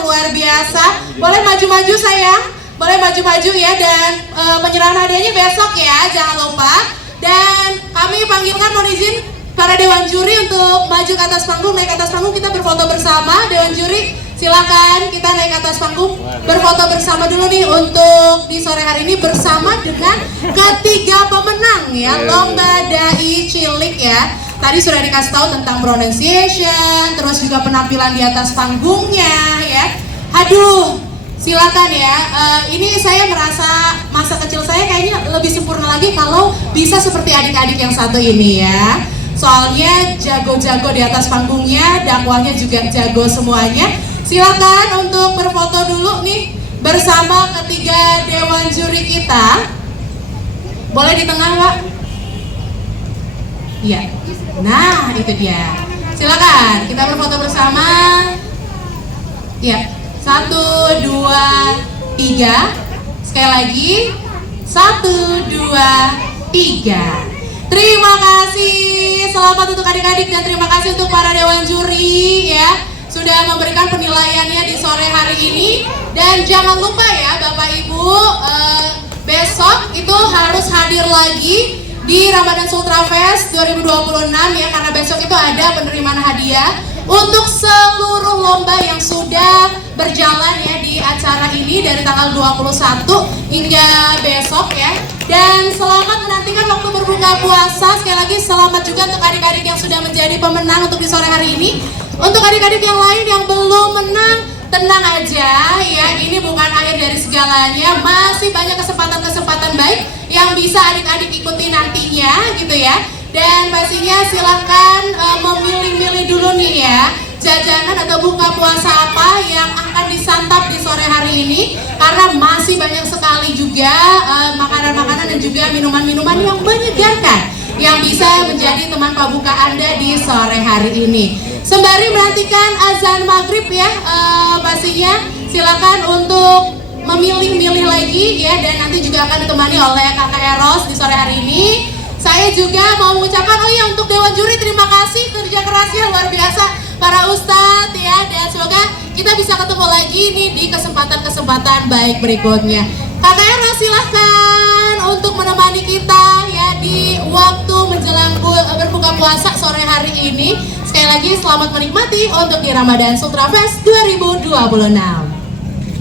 Luar biasa. Boleh maju-maju sayang, boleh maju-maju ya. Dan penyerahan hadiahnya besok ya, jangan lupa. Dan kami panggilkan, mohon izin para dewan juri untuk maju ke atas panggung. Naik ke atas panggung, kita berfoto bersama. Dewan juri silakan kita naik ke atas panggung, berfoto bersama dulu nih untuk di sore hari ini bersama dengan ketiga pemenang ya lomba dai cilik ya. Tadi sudah dikasih tahu tentang pronunciation, terus juga penampilan di atas panggungnya ya. Aduh, silakan ya. Ini saya merasa masa kecil saya kayaknya lebih sempurna lagi kalau bisa seperti adik-adik yang satu ini ya. Soalnya jago-jago di atas panggungnya, dakwahnya juga jago semuanya. Silakan untuk berfoto dulu nih bersama ketiga dewan juri kita. Boleh di tengah, Pak? Iya. Nah, itu dia. Silakan kita berfoto bersama. Ya, 1, 2, 3. Sekali lagi, 1, 2, 3. Terima kasih. Selamat untuk adik-adik dan terima kasih untuk para dewan juri ya sudah memberikan penilaiannya di sore hari ini. Dan jangan lupa ya Bapak Ibu, besok itu harus hadir lagi di Ramadan Sultra Fest 2026 ya, karena besok itu ada penerimaan hadiah untuk seluruh lomba yang sudah berjalan ya di acara ini dari tanggal 21 hingga besok ya. Dan selamat menantikan waktu berbuka puasa. Sekali lagi selamat juga untuk adik-adik yang sudah menjadi pemenang untuk di sore hari ini. Untuk adik-adik yang lain yang belum menang, tenang aja ya, ini bukan akhir dari segalanya. Masih banyak kesempatan-kesempatan baik yang bisa adik-adik ikuti nantinya gitu ya. Dan pastinya silahkan memilih-milih dulu nih ya jajanan atau buka puasa apa yang akan disantap di sore hari ini, karena masih banyak sekali juga makanan-makanan dan dan juga minuman-minuman yang menyegarkan yang bisa menjadi teman pembuka Anda di sore hari ini. Sembari menantikan azan maghrib ya, pastinya silakan untuk memilih-milih lagi ya, dan nanti juga akan ditemani oleh Kakak Eros di sore hari ini. Saya juga mau mengucapkan untuk Dewan Juri terima kasih kerja kerasnya luar biasa para ustadz ya, dan semoga kita bisa ketemu lagi nih di kesempatan-kesempatan baik berikutnya. Kakak Eros silahkan untuk menemani kita ya di waktu menjelang berbuka puasa sore hari ini. Sekali lagi selamat menikmati untuk di Ramadan Sutra Fest 2026.